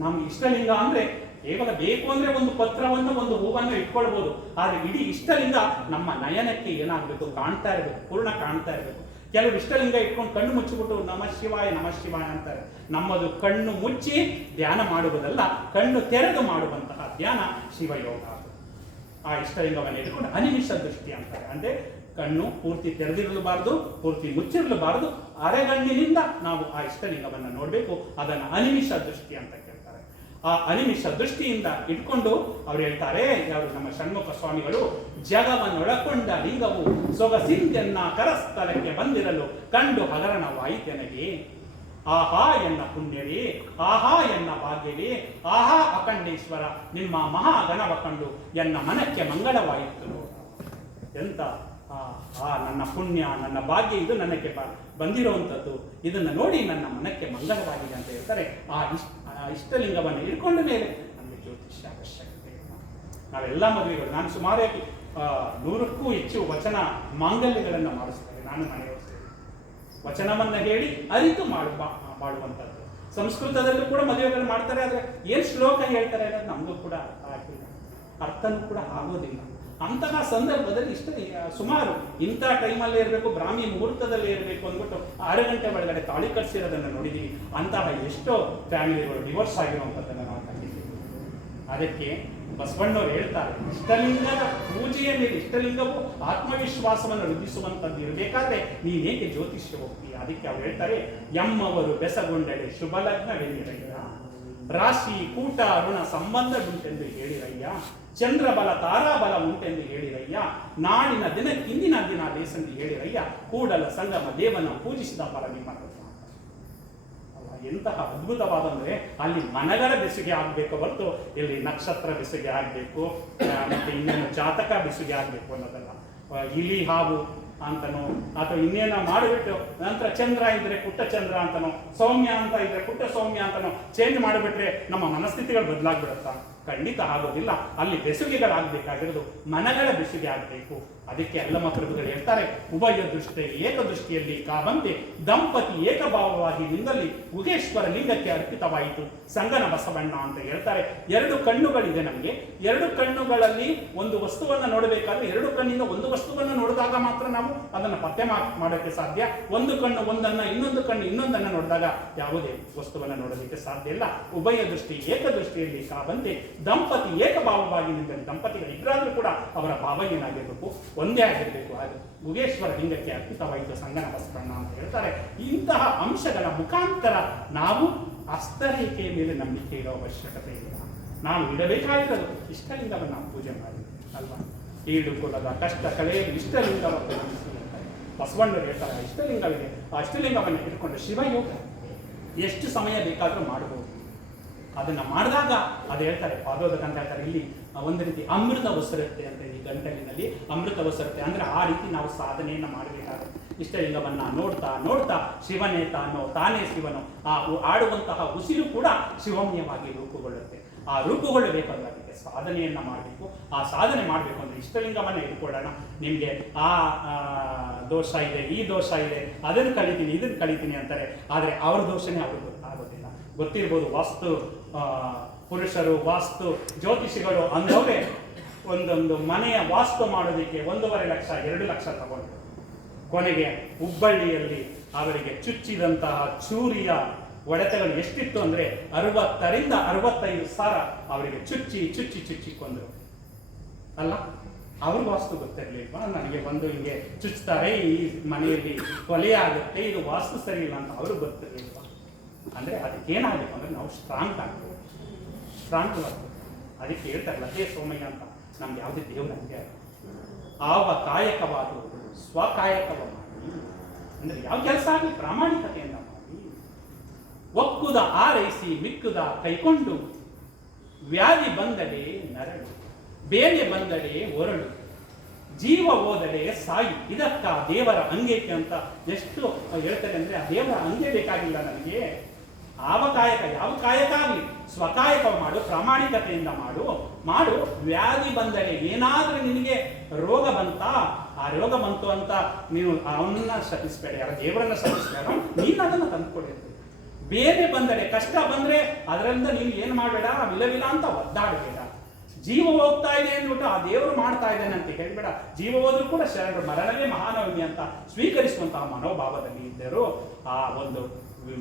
ನಮ್ಗೆ ಇಷ್ಟಲಿಂಗ ಅಂದ್ರೆ ಕೇವಲ ಬೇಕು ಅಂದ್ರೆ ಒಂದು ಪತ್ರವನ್ನು ಒಂದು ಹೂವನ್ನು ಇಟ್ಕೊಳ್ಬಹುದು, ಆದ್ರೆ ಇಡೀ ಇಷ್ಟಲಿಂಗ ನಮ್ಮ ನಯನಕ್ಕೆ ಏನಾಗಬೇಕು, ಕಾಣ್ತಾ ಇರಬೇಕು, ಪೂರ್ಣ ಕಾಣ್ತಾ ಇರಬೇಕು. ಕೆಲವರು ಇಷ್ಟಲಿಂಗ ಇಟ್ಕೊಂಡು ಕಣ್ಣು ಮುಚ್ಚಿಬಿಟ್ಟು ನಮಃ ಶಿವಾಯ ಅಂತಾರೆ. ನಮ್ಮದು ಕಣ್ಣು ಮುಚ್ಚಿ ಧ್ಯಾನ ಮಾಡುವುದಲ್ಲ, ಕಣ್ಣು ತೆರೆದು ಮಾಡುವಂತಹ ಧ್ಯಾನ ಶಿವಯೋಗ. ಆ ಇಷ್ಟಲಿಂಗವನ್ನು ಇಟ್ಕೊಂಡು ಅನಿಮಿಷ ದೃಷ್ಟಿ ಅಂತಾರೆ. ಅಂದ್ರೆ ಕಣ್ಣು ಪೂರ್ತಿ ತೆರೆದಿರಲಬಾರದು, ಪೂರ್ತಿ ಮುಚ್ಚಿರಲಬಾರದು, ಅರೆಗಣ್ಣಿನಿಂದ ನಾವು ಆ ಇಷ್ಟಲಿಂಗವನ್ನು ನೋಡಬೇಕು. ಅದನ್ನು ಅನಿಮಿಷ ದೃಷ್ಟಿ ಅಂತ ಕೇಳ್ತಾರೆ. ಆ ಅನಿಮಿಷ ದೃಷ್ಟಿಯಿಂದ ಇಟ್ಕೊಂಡು ಅವ್ರು ಹೇಳ್ತಾರೆ, ಯಾರು ನಮ್ಮ ಷಣ್ಮುಖ ಸ್ವಾಮಿಗಳು, ಜಗವನ್ನೊಳಕೊಂಡ ಲಿಂಗವು ಸೊಗಸಿಂದೆನ್ನ ಕರಸ್ಥಲಕ್ಕೆ ಬಂದಿರಲು ಕಂಡು ಹಗರಣವಾಯಿತೆನಗೆ. ಆಹಾ ಎನ್ನ ಪುಣ್ಯವೇ, ಆಹಾ ಎನ್ನ ಭಾಗ್ಯವೇ, ಆಹಾ ಅಖಂಡೇಶ್ವರ ನಿಮ್ಮ ಮಹಾಗಣವ ಕಂಡು ಎನ್ನ ಮನಕ್ಕೆ ಮಂಗಳವಾಯಿತು. ಎಂತ ನನ್ನ ಪುಣ್ಯ, ನನ್ನ ಭಾಗ್ಯ, ಇದು ನನಗೆ ಬಂದಿರುವಂಥದ್ದು, ಇದನ್ನು ನೋಡಿ ನನ್ನ ಮನಕ್ಕೆ ಮಂಗಳವಾಗಿದೆ ಅಂತ ಹೇಳ್ತಾರೆ. ಆ ಇಷ್ಟಲಿಂಗವನ್ನು ಇಟ್ಕೊಂಡ ಮೇಲೆ ನಮಗೆ ಜ್ಯೋತಿಷ್ಯ ಅವಶ್ಯಕತೆ. ನಾವೆಲ್ಲ ಮದುವೆಗಳು, ನಾನು ಸುಮಾರಾಗಿ 100ಕ್ಕೂ ಹೆಚ್ಚು ವಚನ ಮಾಂಗಲ್ಯಗಳನ್ನು ಮಾಡಿಸ್ತೇವೆ. ನಾನು ಮನೆಯವರು ವಚನವನ್ನ ಹೇಳಿ ಅರಿತು ಮಾಡುವಂಥದ್ದು. ಸಂಸ್ಕೃತದಲ್ಲೂ ಕೂಡ ಮದುವೆಗಳು ಮಾಡ್ತಾರೆ, ಆದರೆ ಏನು ಶ್ಲೋಕ ಹೇಳ್ತಾರೆ ಅನ್ನೋದು ನಮಗೂ ಕೂಡ ಅರ್ಥ ಆಗಿಲ್ಲ, ಅರ್ಥನೂ ಕೂಡ ಆಗೋದಿಲ್ಲ. ಅಂತಹ ಸಂದರ್ಭದಲ್ಲಿ ಸುಮಾರು ಇಂಥ ಟೈಮಲ್ಲೇ ಇರಬೇಕು, ಬ್ರಾಹ್ಮಿ ಮುಹೂರ್ತದಲ್ಲೇ ಇರಬೇಕು ಅಂದ್ಬಿಟ್ಟು 6 ಗಂಟೆ ಒಳಗಡೆ ತಾಳಿ ಕಟ್ಸಿರೋದನ್ನು ನೋಡಿದ್ದೀವಿ. ಅಂತಹ ಎಷ್ಟೋ ಫ್ಯಾಮಿಲಿಗಳು ಡಿವೋರ್ಸ್ ಆಗಿರುವಂಥದ್ದನ್ನು ನಾವು ಕಂಡಿದ್ದೀವಿ. ಅದಕ್ಕೆ ಬಸವಣ್ಣವರು ಹೇಳ್ತಾರೆ, ಇಷ್ಟಲಿಂಗದ ಪೂಜೆಯ ಮೇಲೆ, ಇಷ್ಟಲಿಂಗವು ಆತ್ಮವಿಶ್ವಾಸವನ್ನು ವೃದ್ಧಿಸುವಂಥದ್ದು ಇರಬೇಕಾದ್ರೆ ನೀನೇಕೆ ಜ್ಯೋತಿಷ್ಯ ಹೋಗ್ತೀಯ? ಅದಕ್ಕೆ ಅವ್ರು ಹೇಳ್ತಾರೆ, ಎಮ್ಮವರು ಬೆಸಗೊಂಡಡೆ ಶುಭಲಗ್ನವೆಂದಿರಯ್ಯ, ರಾಶಿ ಕೂಟ ಋಣ ಸಂಬಂಧವುಂಟೆಂದು ಹೇಳಿರಯ್ಯ, ಚಂದ್ರಬಲ ತಾರಾಬಲ ಉಂಟೆಂದು ಹೇಳಿರಯ್ಯ, ನಾಡಿನ ದಿನಕ್ಕಿಂದಿನ ದಿನ ದೇಸಂದು ಹೇಳಿರಯ್ಯ, ಕೂಡಲ ಸಂಗಮ ದೇವನ ಪೂಜಿಸಿದ ಫಲ ನಿಮ್ಮ. ಎಂತಹ ಅದ್ಭುತವಾದಂದ್ರೆ ಅಲ್ಲಿ ಮನಗಳ ಬೆಸುಗೆ ಆಗ್ಬೇಕು ಹೊರತು ಇಲ್ಲಿ ನಕ್ಷತ್ರ ಬೆಸುಗೆ ಆಗ್ಬೇಕು, ಮತ್ತೆ ಇನ್ನೇನು ಜಾತಕ ಬೆಸುಗೆ ಆಗ್ಬೇಕು ಅನ್ನೋದಲ್ಲ. ಇಲಿ ಹಾವು ಅಂತನೋ ಅಥವಾ ಇನ್ನೇನೋ ಮಾಡಿಬಿಟ್ಟು ನಂತರ ಚಂದ್ರ ಇದ್ರೆ ಪುಟ್ಟ ಚಂದ್ರ ಅಂತನೋ, ಸೌಮ್ಯ ಅಂತ ಇದ್ರೆ ಪುಟ್ಟ ಸೌಮ್ಯ ಅಂತನೋ ಚೇಂಜ್ ಮಾಡಿಬಿಟ್ರೆ ನಮ್ಮ ಮನಸ್ಥಿತಿಗಳು ಬದಲಾಗ್ಬಿಡುತ್ತಾ? ಖಂಡಿತ ಆಗೋದಿಲ್ಲ. ಅಲ್ಲಿ ಬೆಸುಗೆಗಳಾಗಬೇಕಾಗಿರೋದು ಮನಗಳ ಬೆಸುಗೆ ಆಗಬೇಕು. ಅದಕ್ಕೆ ಅಲ್ಲಮ ಪ್ರಭುಗಳು ಹೇಳ್ತಾರೆ, ಉಭಯ ದೃಷ್ಟಿ ಏಕದೃಷ್ಟಿಯಲ್ಲಿ ಕಾಬಂತೆ ದಂಪತಿ ಏಕಭಾವವಾಗಿ ನಿಂದಲ್ಲಿ ಉಗೇಶ್ವರ ಲಿಂಗಕ್ಕೆ ಅರ್ಪಿತವಾಯಿತು ಸಂಗನ ಬಸವಣ್ಣ ಅಂತ ಹೇಳ್ತಾರೆ. 2 ಕಣ್ಣುಗಳಿದೆ ನಮಗೆ. 2 ಕಣ್ಣುಗಳಲ್ಲಿ ಒಂದು ವಸ್ತುವನ್ನು ನೋಡಬೇಕಾದ್ರೆ 2 ಕಣ್ಣಿಂದ ಒಂದು ವಸ್ತುವನ್ನು ನೋಡಿದಾಗ ಮಾತ್ರ ನಾವು ಅದನ್ನು ಪತ್ತೆ ಮಾಡೋಕ್ಕೆ ಸಾಧ್ಯ. ಒಂದು ಕಣ್ಣು ಒಂದನ್ನ, ಇನ್ನೊಂದು ಕಣ್ಣು ಇನ್ನೊಂದನ್ನು ನೋಡಿದಾಗ ಯಾವುದೇ ವಸ್ತುವನ್ನು ನೋಡಲಿಕ್ಕೆ ಸಾಧ್ಯ ಇಲ್ಲ. ಉಭಯ ದೃಷ್ಟಿ ಏಕದೃಷ್ಟಿಯಲ್ಲಿ ಕಾಬಂತೆ ದಂಪತಿ ಏಕಭಾವವಾಗಿ ನಿಂತಲ್ಲಿ, ದಂಪತಿಗಳು ಇಬ್ಬರಾದ್ರೂ ಕೂಡ ಅವರ ಭಾವ ಏನಾಗಿರಬೇಕು, ಒಂದೇ ಆಗಿರಬೇಕು. ಅದು ಉಗೇಶ್ವರ ಲಿಂಗಕ್ಕೆ ಅರ್ಪಿತವಾಯಿತು ಸಂಗನ ಬಸವಣ್ಣ ಅಂತ ಹೇಳ್ತಾರೆ. ಇಂತಹ ಅಂಶಗಳ ಮುಖಾಂತರ ನಾವು ಹಸ್ತರೇಖೆಯ ಮೇಲೆ ನಂಬಿಕೆ ಇರೋ ಅವಶ್ಯಕತೆ ಇಲ್ಲ. ನಾವು ಇಡಬೇಕಾಗಿರೋದು ಇಷ್ಟಲಿಂಗವನ್ನು ನಾವು ಪೂಜೆ ಮಾಡಿ ಅಲ್ವಾ? ಈಡು ಕುಲದ ಕಷ್ಟ ಕಳೆಯಲು ಇಷ್ಟಲಿಂಗವನ್ನು ಪೂಜಿಸಿ ಅಂತಾರೆ ಬಸವಣ್ಣರು ಹೇಳ್ತಾರೆ. ಇಷ್ಟಲಿಂಗವಿದೆ, ಆ ಇಷ್ಟಲಿಂಗವನ್ನು ಇಟ್ಕೊಂಡು ಶಿವಯೋಗ ಎಷ್ಟು ಸಮಯ ಬೇಕಾದರೂ ಮಾಡಬಹುದು. ಅದನ್ನ ಮಾಡಿದಾಗ ಅದು ಹೇಳ್ತಾರೆ, ಪಾದೋದಕ ಅಂತ ಹೇಳ್ತಾರೆ, ಇಲ್ಲಿ ಒಂದು ರೀತಿ ಅಮೃತ ಒಸರುತ್ತೆ ಅಂತ. ಈ ಗಂಟಲಿನಲ್ಲಿ ಅಮೃತ ಒಸರುತ್ತೆ ಅಂದ್ರೆ ಆ ರೀತಿ ನಾವು ಸಾಧನೆಯನ್ನ ಮಾಡಬೇಕಾಗುತ್ತೆ. ಇಷ್ಟಲಿಂಗವನ್ನ ನೋಡ್ತಾ ನೋಡ್ತಾ ಶಿವನೇ ತಾನೇ ಶಿವನು, ಆ ಆಡುವಂತಹ ಉಸಿರು ಕೂಡ ಶಿವಮಯವಾಗಿ ರೂಪುಗೊಳ್ಳುತ್ತೆ. ಆ ರೂಪುಗೊಳ್ಳಬೇಕಾದ್ರೆ ಅದಕ್ಕೆ ಸಾಧನೆಯನ್ನ ಮಾಡಬೇಕು. ಆ ಸಾಧನೆ ಮಾಡಬೇಕು ಅಂದ್ರೆ ಇಷ್ಟಲಿಂಗವನ್ನ ಇಟ್ಕೊಳ್ಳೋಣ. ನಿಮ್ಗೆ ಆ ದೋಷ ಇದೆ, ಈ ದೋಷ ಇದೆ, ಅದನ್ನು ಕಲಿತೀನಿ, ಇದನ್ನು ಕಲಿತೀನಿ ಅಂತಾರೆ. ಆದ್ರೆ ಅವ್ರ ದೋಷನೇ ಅವ್ರಿಗೆ ಗೊತ್ತಾಗೋದಿಲ್ಲ. ಗೊತ್ತಿರ್ಬೋದು, ವಾಸ್ತು ಪುರುಷರು, ವಾಸ್ತು ಜ್ಯೋತಿಷಿಗಳು ಅಂದವರೇ ಒಂದೊಂದು ಮನೆಯ ವಾಸ್ತು ಮಾಡೋದಕ್ಕೆ 1.5 ಲಕ್ಷ 2 ಲಕ್ಷ ತಗೊಂಡು ಕೊನೆಗೆ ಹುಬ್ಬಳ್ಳಿಯಲ್ಲಿ ಅವರಿಗೆ ಚುಚ್ಚಿದಂತಹ ಚೂರಿಯ ಒಡೆತಗಳು ಎಷ್ಟಿತ್ತು ಅಂದ್ರೆ 60ರಿಂದ 65 ಸಾವಿರ ಅವರಿಗೆ ಚುಚ್ಚಿ ಕೊಂದರು ಅಲ್ಲ. ಅವ್ರಿಗೆ ವಾಸ್ತು ಗೊತ್ತಿರ್ಲಿಲ್ವಾ? ನನಗೆ ಬಂದು ಹಿಂಗೆ ಚುಚ್ತಾರೆ, ಈ ಮನೆಯಲ್ಲಿ ಕೊಲೆ ಆಗುತ್ತೆ, ಇದು ವಾಸ್ತು ಸರಿ ಇಲ್ಲ ಅಂತ ಅವ್ರಿಗೆ ಗೊತ್ತಿರ್ಲಿಲ್ವಾ? ಅಂದ್ರೆ ಅದಕ್ಕೇನಾಗಬೇಕು ಅಂದ್ರೆ ನಾವು ಸ್ಟ್ರಾಂಗ್ ಆಗಬೇಕು. ಅದಕ್ಕೆ ಹೇಳ್ತಾರೆ ಲತೆ ಸೋಮಯ್ಯ ಅಂತ, ನಮ್ಗೆ ಯಾವುದೇ ದೇವ್ರ ಹಂಗೆ ಆವ ಕಾಯಕವಾದ ಸ್ವಕಾಯಕವ ಮಾಡಿ, ಅಂದ್ರೆ ಯಾವ ಕೆಲಸ ಆಗಲಿ ಪ್ರಾಮಾಣಿಕತೆಯಿಂದ ಮಾಡಿ, ಒಕ್ಕುದ ಆರೈಸಿ ಮಿಕ್ಕುದ ಕೈಕೊಂಡು, ವ್ಯಾಧಿ ಬಂದಡೆ ನರಳು, ಬೇನೆ ಬಂದಡೆ ಒರಳು, ಜೀವ ಹೋದಡೆ ಸಾಯಿ, ಇದಕ್ಕ ದೇವರ ಅಂಗೇಕೆ ಅಂತ ಎಷ್ಟು ಹೇಳ್ತಾರೆ ಅಂದ್ರೆ, ಆ ದೇವರ ಅಂಗೆ ಬೇಕಾಗಿಲ್ಲ ನನಗೆ. ಆವಕಾಯಕ, ಯಾವ ಕಾಯಕ ಆಗಲಿ ಸ್ವಕಾಯಕ ಮಾಡು, ಪ್ರಾಮಾಣಿಕತೆಯಿಂದ ಮಾಡು. ವ್ಯಾಧಿ ಬಂದರೆ, ಏನಾದ್ರೂ ನಿನಗೆ ರೋಗ ಬಂತ, ಆ ರೋಗ ಬಂತು ಅಂತ ನೀವು ಅವನ್ನ ಶಪಿಸ್ಬೇಡ, ಯಾರ ದೇವರನ್ನ ಶಪಿಸ್ಬೇಡ, ನೀನು ಅದನ್ನು ತಂದುಕೊಡಿ. ಬೇರೆ ಬಂದರೆ, ಕಷ್ಟ ಬಂದ್ರೆ ಅದರಿಂದ ನೀನು ಏನು ಮಾಡಬೇಡ, ವಿಲವಿಲ ಅಂತ ಒದ್ದಾಡಬೇಡ. ಜೀವ ಹೋಗ್ತಾ ಇದೆ ಅಂದ್ಬಿಟ್ಟು ಆ ದೇವರು ಮಾಡ್ತಾ ಇದ್ದಾನೆ ಅಂತ ಹೇಳ್ಬೇಡ. ಜೀವ ಹೋದ್ರೂ ಕೂಡ ಶರಣರು ಮರಣವೇ ಮಹಾನವಮಿ ಅಂತ ಸ್ವೀಕರಿಸುವಂತಹ ಮನೋಭಾವದಲ್ಲಿ ಇದ್ದರು. ಆ ಒಂದು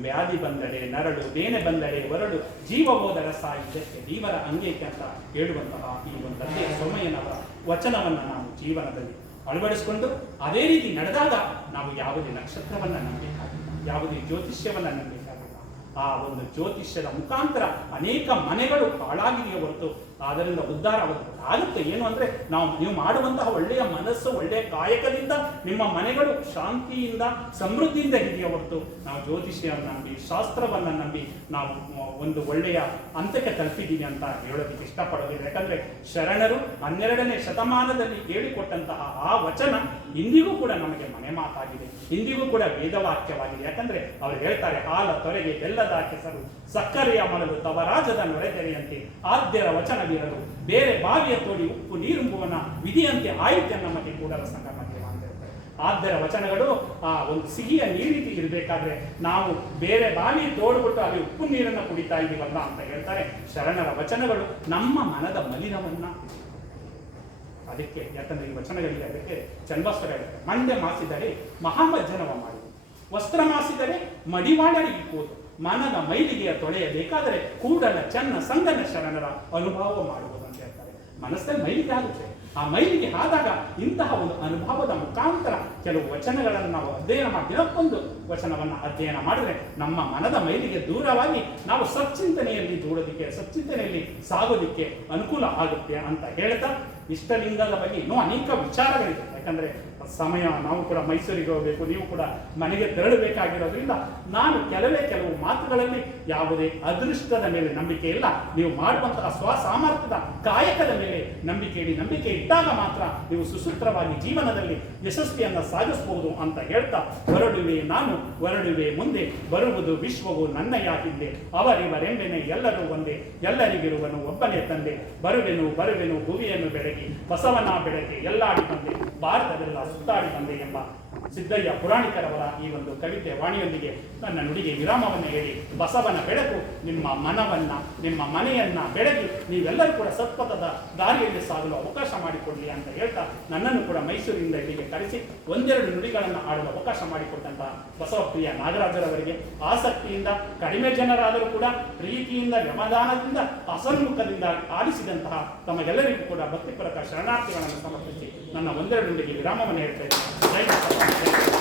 ವ್ಯಾಧಿ ಬಂದಡೆ ನರಳು, ಬೇನೆ ಬಂದಡೆ ಹೊರಡು, ಜೀವ ಹೋದರ ಸಾಹಿತ್ಯಕ್ಕೆ ದೇವರ ಅಂಗೈಕೆ ಅಂತ ಹೇಳುವಂತಹ ಈ ಒಂದು ತಂದೆ ಸೋಮಯ್ಯನವರ ವಚನವನ್ನು ನಾವು ಜೀವನದಲ್ಲಿ ಅಳವಡಿಸಿಕೊಂಡು ಅದೇ ರೀತಿ ನಡೆದಾಗ ನಾವು ಯಾವುದೇ ನಕ್ಷತ್ರವನ್ನ ನಂಬಬೇಕಾಗಿಲ್ಲ, ಯಾವುದೇ ಜ್ಯೋತಿಷ್ಯವನ್ನ ನಂಬಬೇಕಾಗಿಲ್ಲ. ಆ ಒಂದು ಜ್ಯೋತಿಷ್ಯದ ಮುಖಾಂತರ ಅನೇಕ ಮನೆಗಳು ಹಾಳಾಗಿದೆಯೇ ಹೊರತು ಅದರಿಂದ ಉದ್ಧಾರ ಆಗುತ್ತೆ. ಏನು ಅಂದ್ರೆ ನೀವು ಮಾಡುವಂತಹ ಒಳ್ಳೆಯ ಮನಸ್ಸು, ಒಳ್ಳೆಯ ಕಾಯಕದಿಂದ ನಿಮ್ಮ ಮನೆಗಳು ಶಾಂತಿಯಿಂದ ಸಮೃದ್ಧಿಯಿಂದ ಇದೆಯೇ ಹೊರತು ನಾವು ಜ್ಯೋತಿಷ್ಯವನ್ನು ನಂಬಿ ಶಾಸ್ತ್ರವನ್ನ ನಂಬಿ ನಾವು ಒಂದು ಒಳ್ಳೆಯ ಹಂತಕ್ಕೆ ತಲುಪಿದ್ದೀವಿ ಅಂತ ಹೇಳೋದಕ್ಕೆ ಇಷ್ಟಪಡೋದಿಲ್ಲ. ಯಾಕಂದ್ರೆ ಶರಣರು 12ನೇ ಶತಮಾನದಲ್ಲಿ ಹೇಳಿಕೊಟ್ಟಂತಹ ಆ ವಚನ ಇಂದಿಗೂ ಕೂಡ ನಮಗೆ ಮನೆ ಮಾತಾಗಿದೆ, ಇಂದಿಗೂ ಕೂಡ ವೇದವಾಕ್ಯವಾಗಿದೆ. ಯಾಕಂದ್ರೆ ಅವರು ಹೇಳ್ತಾರೆ, ಹಾಲ ತೊರೆಗೆ ಬೆಲ್ಲದ ಕೆಸರು, ಸಕ್ಕರೆಯ ಮರಳು ತವರಾಜದ ನೊರೆತೆರೆಯಂತೆ ಆದ್ಯರ ವಚನವಿರಲು, ಬೇರೆ ಬಾವಿಯ ತೋಡಿ ಉಪ್ಪು ನೀರುಂಬುವನ ವಿಧಿಯಂತೆ ಆಯುಧ್ಯ ನಮಗೆ ಕೂಡಲ ಸಂಗಮ ದೇವ ಅಂತ ಹೇಳ್ತಾರೆ. ಆದ್ಯರ ವಚನಗಳು ಆ ಒಂದು ಸಿಹಿಯ ನೀರಿತಿ ಇರಬೇಕಾದ್ರೆ ನಾವು ಬೇರೆ ಬಾವಿ ತೋಡ್ಬಿಟ್ಟು ಅಲ್ಲಿ ಉಪ್ಪು ನೀರನ್ನು ಕುಡಿತಾ ಇದೀವಲ್ಲ ಅಂತ ಹೇಳ್ತಾರೆ. ಶರಣರ ವಚನಗಳು ನಮ್ಮ ಮನದ ಮಲಿನವನ್ನ, ಅದಕ್ಕೆ ಯಾಕಂದ್ರೆ ಈ ವಚನಗಳಿಗೆ ಅದಕ್ಕೆ ಚನ್ವಸ್ತ್ರ ಹೇಳುತ್ತೆ. ಮಂಡೆ ಮಾಸಿದರೆ ಮಹಾಮಜ್ಜನವ ಮಾಡಿದೆ, ವಸ್ತ್ರ ಮಾಸಿದರೆ ಮಡಿವಾಡಲಿಕ್ಕೋದು, ಮನದ ಮೈಲಿಗೆಯ ತೊಳೆಯಬೇಕಾದರೆ ಕೂಡಲ ಚೆನ್ನ ಸಂಗನ ಶರಣರ ಅನುಭವ ಮಾಡುವುದು ಅಂತ ಹೇಳ್ತಾರೆ. ಮನಸ್ಸಲ್ಲಿ ಮೈಲಿಗೆ ಆಗುತ್ತೆ. ಆ ಮೈಲಿಗೆ ಆದಾಗ ಇಂತಹ ಒಂದು ಅನುಭವದ ಮುಖಾಂತರ ಕೆಲವು ವಚನಗಳನ್ನು ನಾವು ಅಧ್ಯಯನ ಮಾಡಿ ದಿನಕ್ಕೊಂದು ವಚನವನ್ನು ಅಧ್ಯಯನ ಮಾಡಿದ್ರೆ ನಮ್ಮ ಮನದ ಮೈಲಿಗೆ ದೂರವಾಗಿ ನಾವು ಸಚ್ಚಿಂತನೆಯಲ್ಲಿ ದೂಡೋದಿಕ್ಕೆ, ಸಚ್ಚಿಂತನೆಯಲ್ಲಿ ಸಾಗೋದಿಕ್ಕೆ ಅನುಕೂಲ ಆಗುತ್ತೆ ಅಂತ ಹೇಳ್ತಾ ಇಷ್ಟಲಿಂಗದ ಬಗ್ಗೆ ಇನ್ನೂ ಅನೇಕ ವಿಚಾರಗಳಿದೆ. ಯಾಕಂದ್ರೆ ಸಮಯ, ನಾವು ಕೂಡ ಮೈಸೂರಿಗೆ ಹೋಗಬೇಕು, ನೀವು ಕೂಡ ಮನೆಗೆ ತೆರಳಬೇಕಾಗಿರೋದ್ರಿಂದ ನಾನು ಕೆಲವು ಮಾತುಗಳಲ್ಲಿ ಯಾವುದೇ ಅದೃಷ್ಟದ ಮೇಲೆ ನಂಬಿಕೆ ಇಲ್ಲ. ನೀವು ಮಾಡುವಂತಹ ಸ್ವಸಾಮರ್ಥ್ಯದ ಕಾಯಕದ ಮೇಲೆ ನಂಬಿಕೆ ಇಡಿ. ನಂಬಿಕೆ ಇಟ್ಟಾಗ ಮಾತ್ರ ನೀವು ಸುಸೂತ್ರವಾಗಿ ಜೀವನದಲ್ಲಿ ಯಶಸ್ವಿಯನ್ನು ಸಾಧಿಸಬಹುದು ಅಂತ ಹೇಳ್ತಾ, ಹೊರಡುವೆ ನಾನು ಹೊರಡುವೆ ಮುಂದೆ, ಬರುವುದು ವಿಶ್ವವು ನನ್ನಯ ಹಿಂದೆ, ಅವರಿವರೆಂಬೆನೆ ಎಲ್ಲರೂ ಒಂದೇ, ಎಲ್ಲರಿಗಿರುವನು ಒಬ್ಬನೇ ತಂದೆ, ಬರುವೆನು ಭುವಿಯನ್ನು ಬೆಳಗಿ, ಬಸವನ ಬೆಳಗ್ಗೆ ಎಲ್ಲಾಡಿ ಬಂದೆ, ಭಾರತವೆಲ್ಲ ಸುತ್ತಾಡಿ ಬಂದೆ ಎಂಬ ಸಿದ್ದಯ್ಯ ಪುರಾಣಿಕರವರ ಈ ಒಂದು ಕವಿತೆ ವಾಣಿಯೊಂದಿಗೆ ನನ್ನ ನುಡಿಗೆ ವಿರಾಮವನ್ನು ಹೇಳಿ, ಬಸವನ ಬೆಳಕು ನಿಮ್ಮ ಮನವನ್ನ, ನಿಮ್ಮ ಮನೆಯನ್ನ ಬೆಳಗಿ ನೀವೆಲ್ಲರೂ ಕೂಡ ಸತ್ಪಥದ ದಾರಿಯಲ್ಲಿ ಸಾಗಲು ಅವಕಾಶ ಮಾಡಿಕೊಡ್ಲಿ ಅಂತ ಹೇಳ್ತಾ, ನನ್ನನ್ನು ಕೂಡ ಮೈಸೂರಿನಿಂದ ಇಲ್ಲಿಗೆ ಕರೆಸಿ ಒಂದೆರಡು ನುಡಿಗಳನ್ನು ಆಡಲು ಅವಕಾಶ ಮಾಡಿಕೊಟ್ಟಂತಹ ಬಸವಪ್ರಿಯ ನಾಗರಾಜರವರಿಗೆ ಆಸಕ್ತಿಯಿಂದ, ಕಡಿಮೆ ಜನರಾದರೂ ಕೂಡ ಪ್ರೀತಿಯಿಂದ, ವ್ಯಮದಾನದಿಂದ, ಅಸನ್ಮುಖದಿಂದ ಆಲಿಸಿದಂತಹ ತಮಗೆಲ್ಲರಿಗೂ ಕೂಡ ಭಕ್ತಿಪೂರ್ವಕ ಶರಣಾರ್ಥಿಗಳನ್ನು ಸಮರ್ಪಿಸಿ ನನ್ನ ಒಂದೆರಡು ನುಡಿಗೆ ವಿರಾಮವನ್ನು ಹೇಳ್ತಾ ಇದ್ದೇನೆ. ಜೈ ಬಸವ.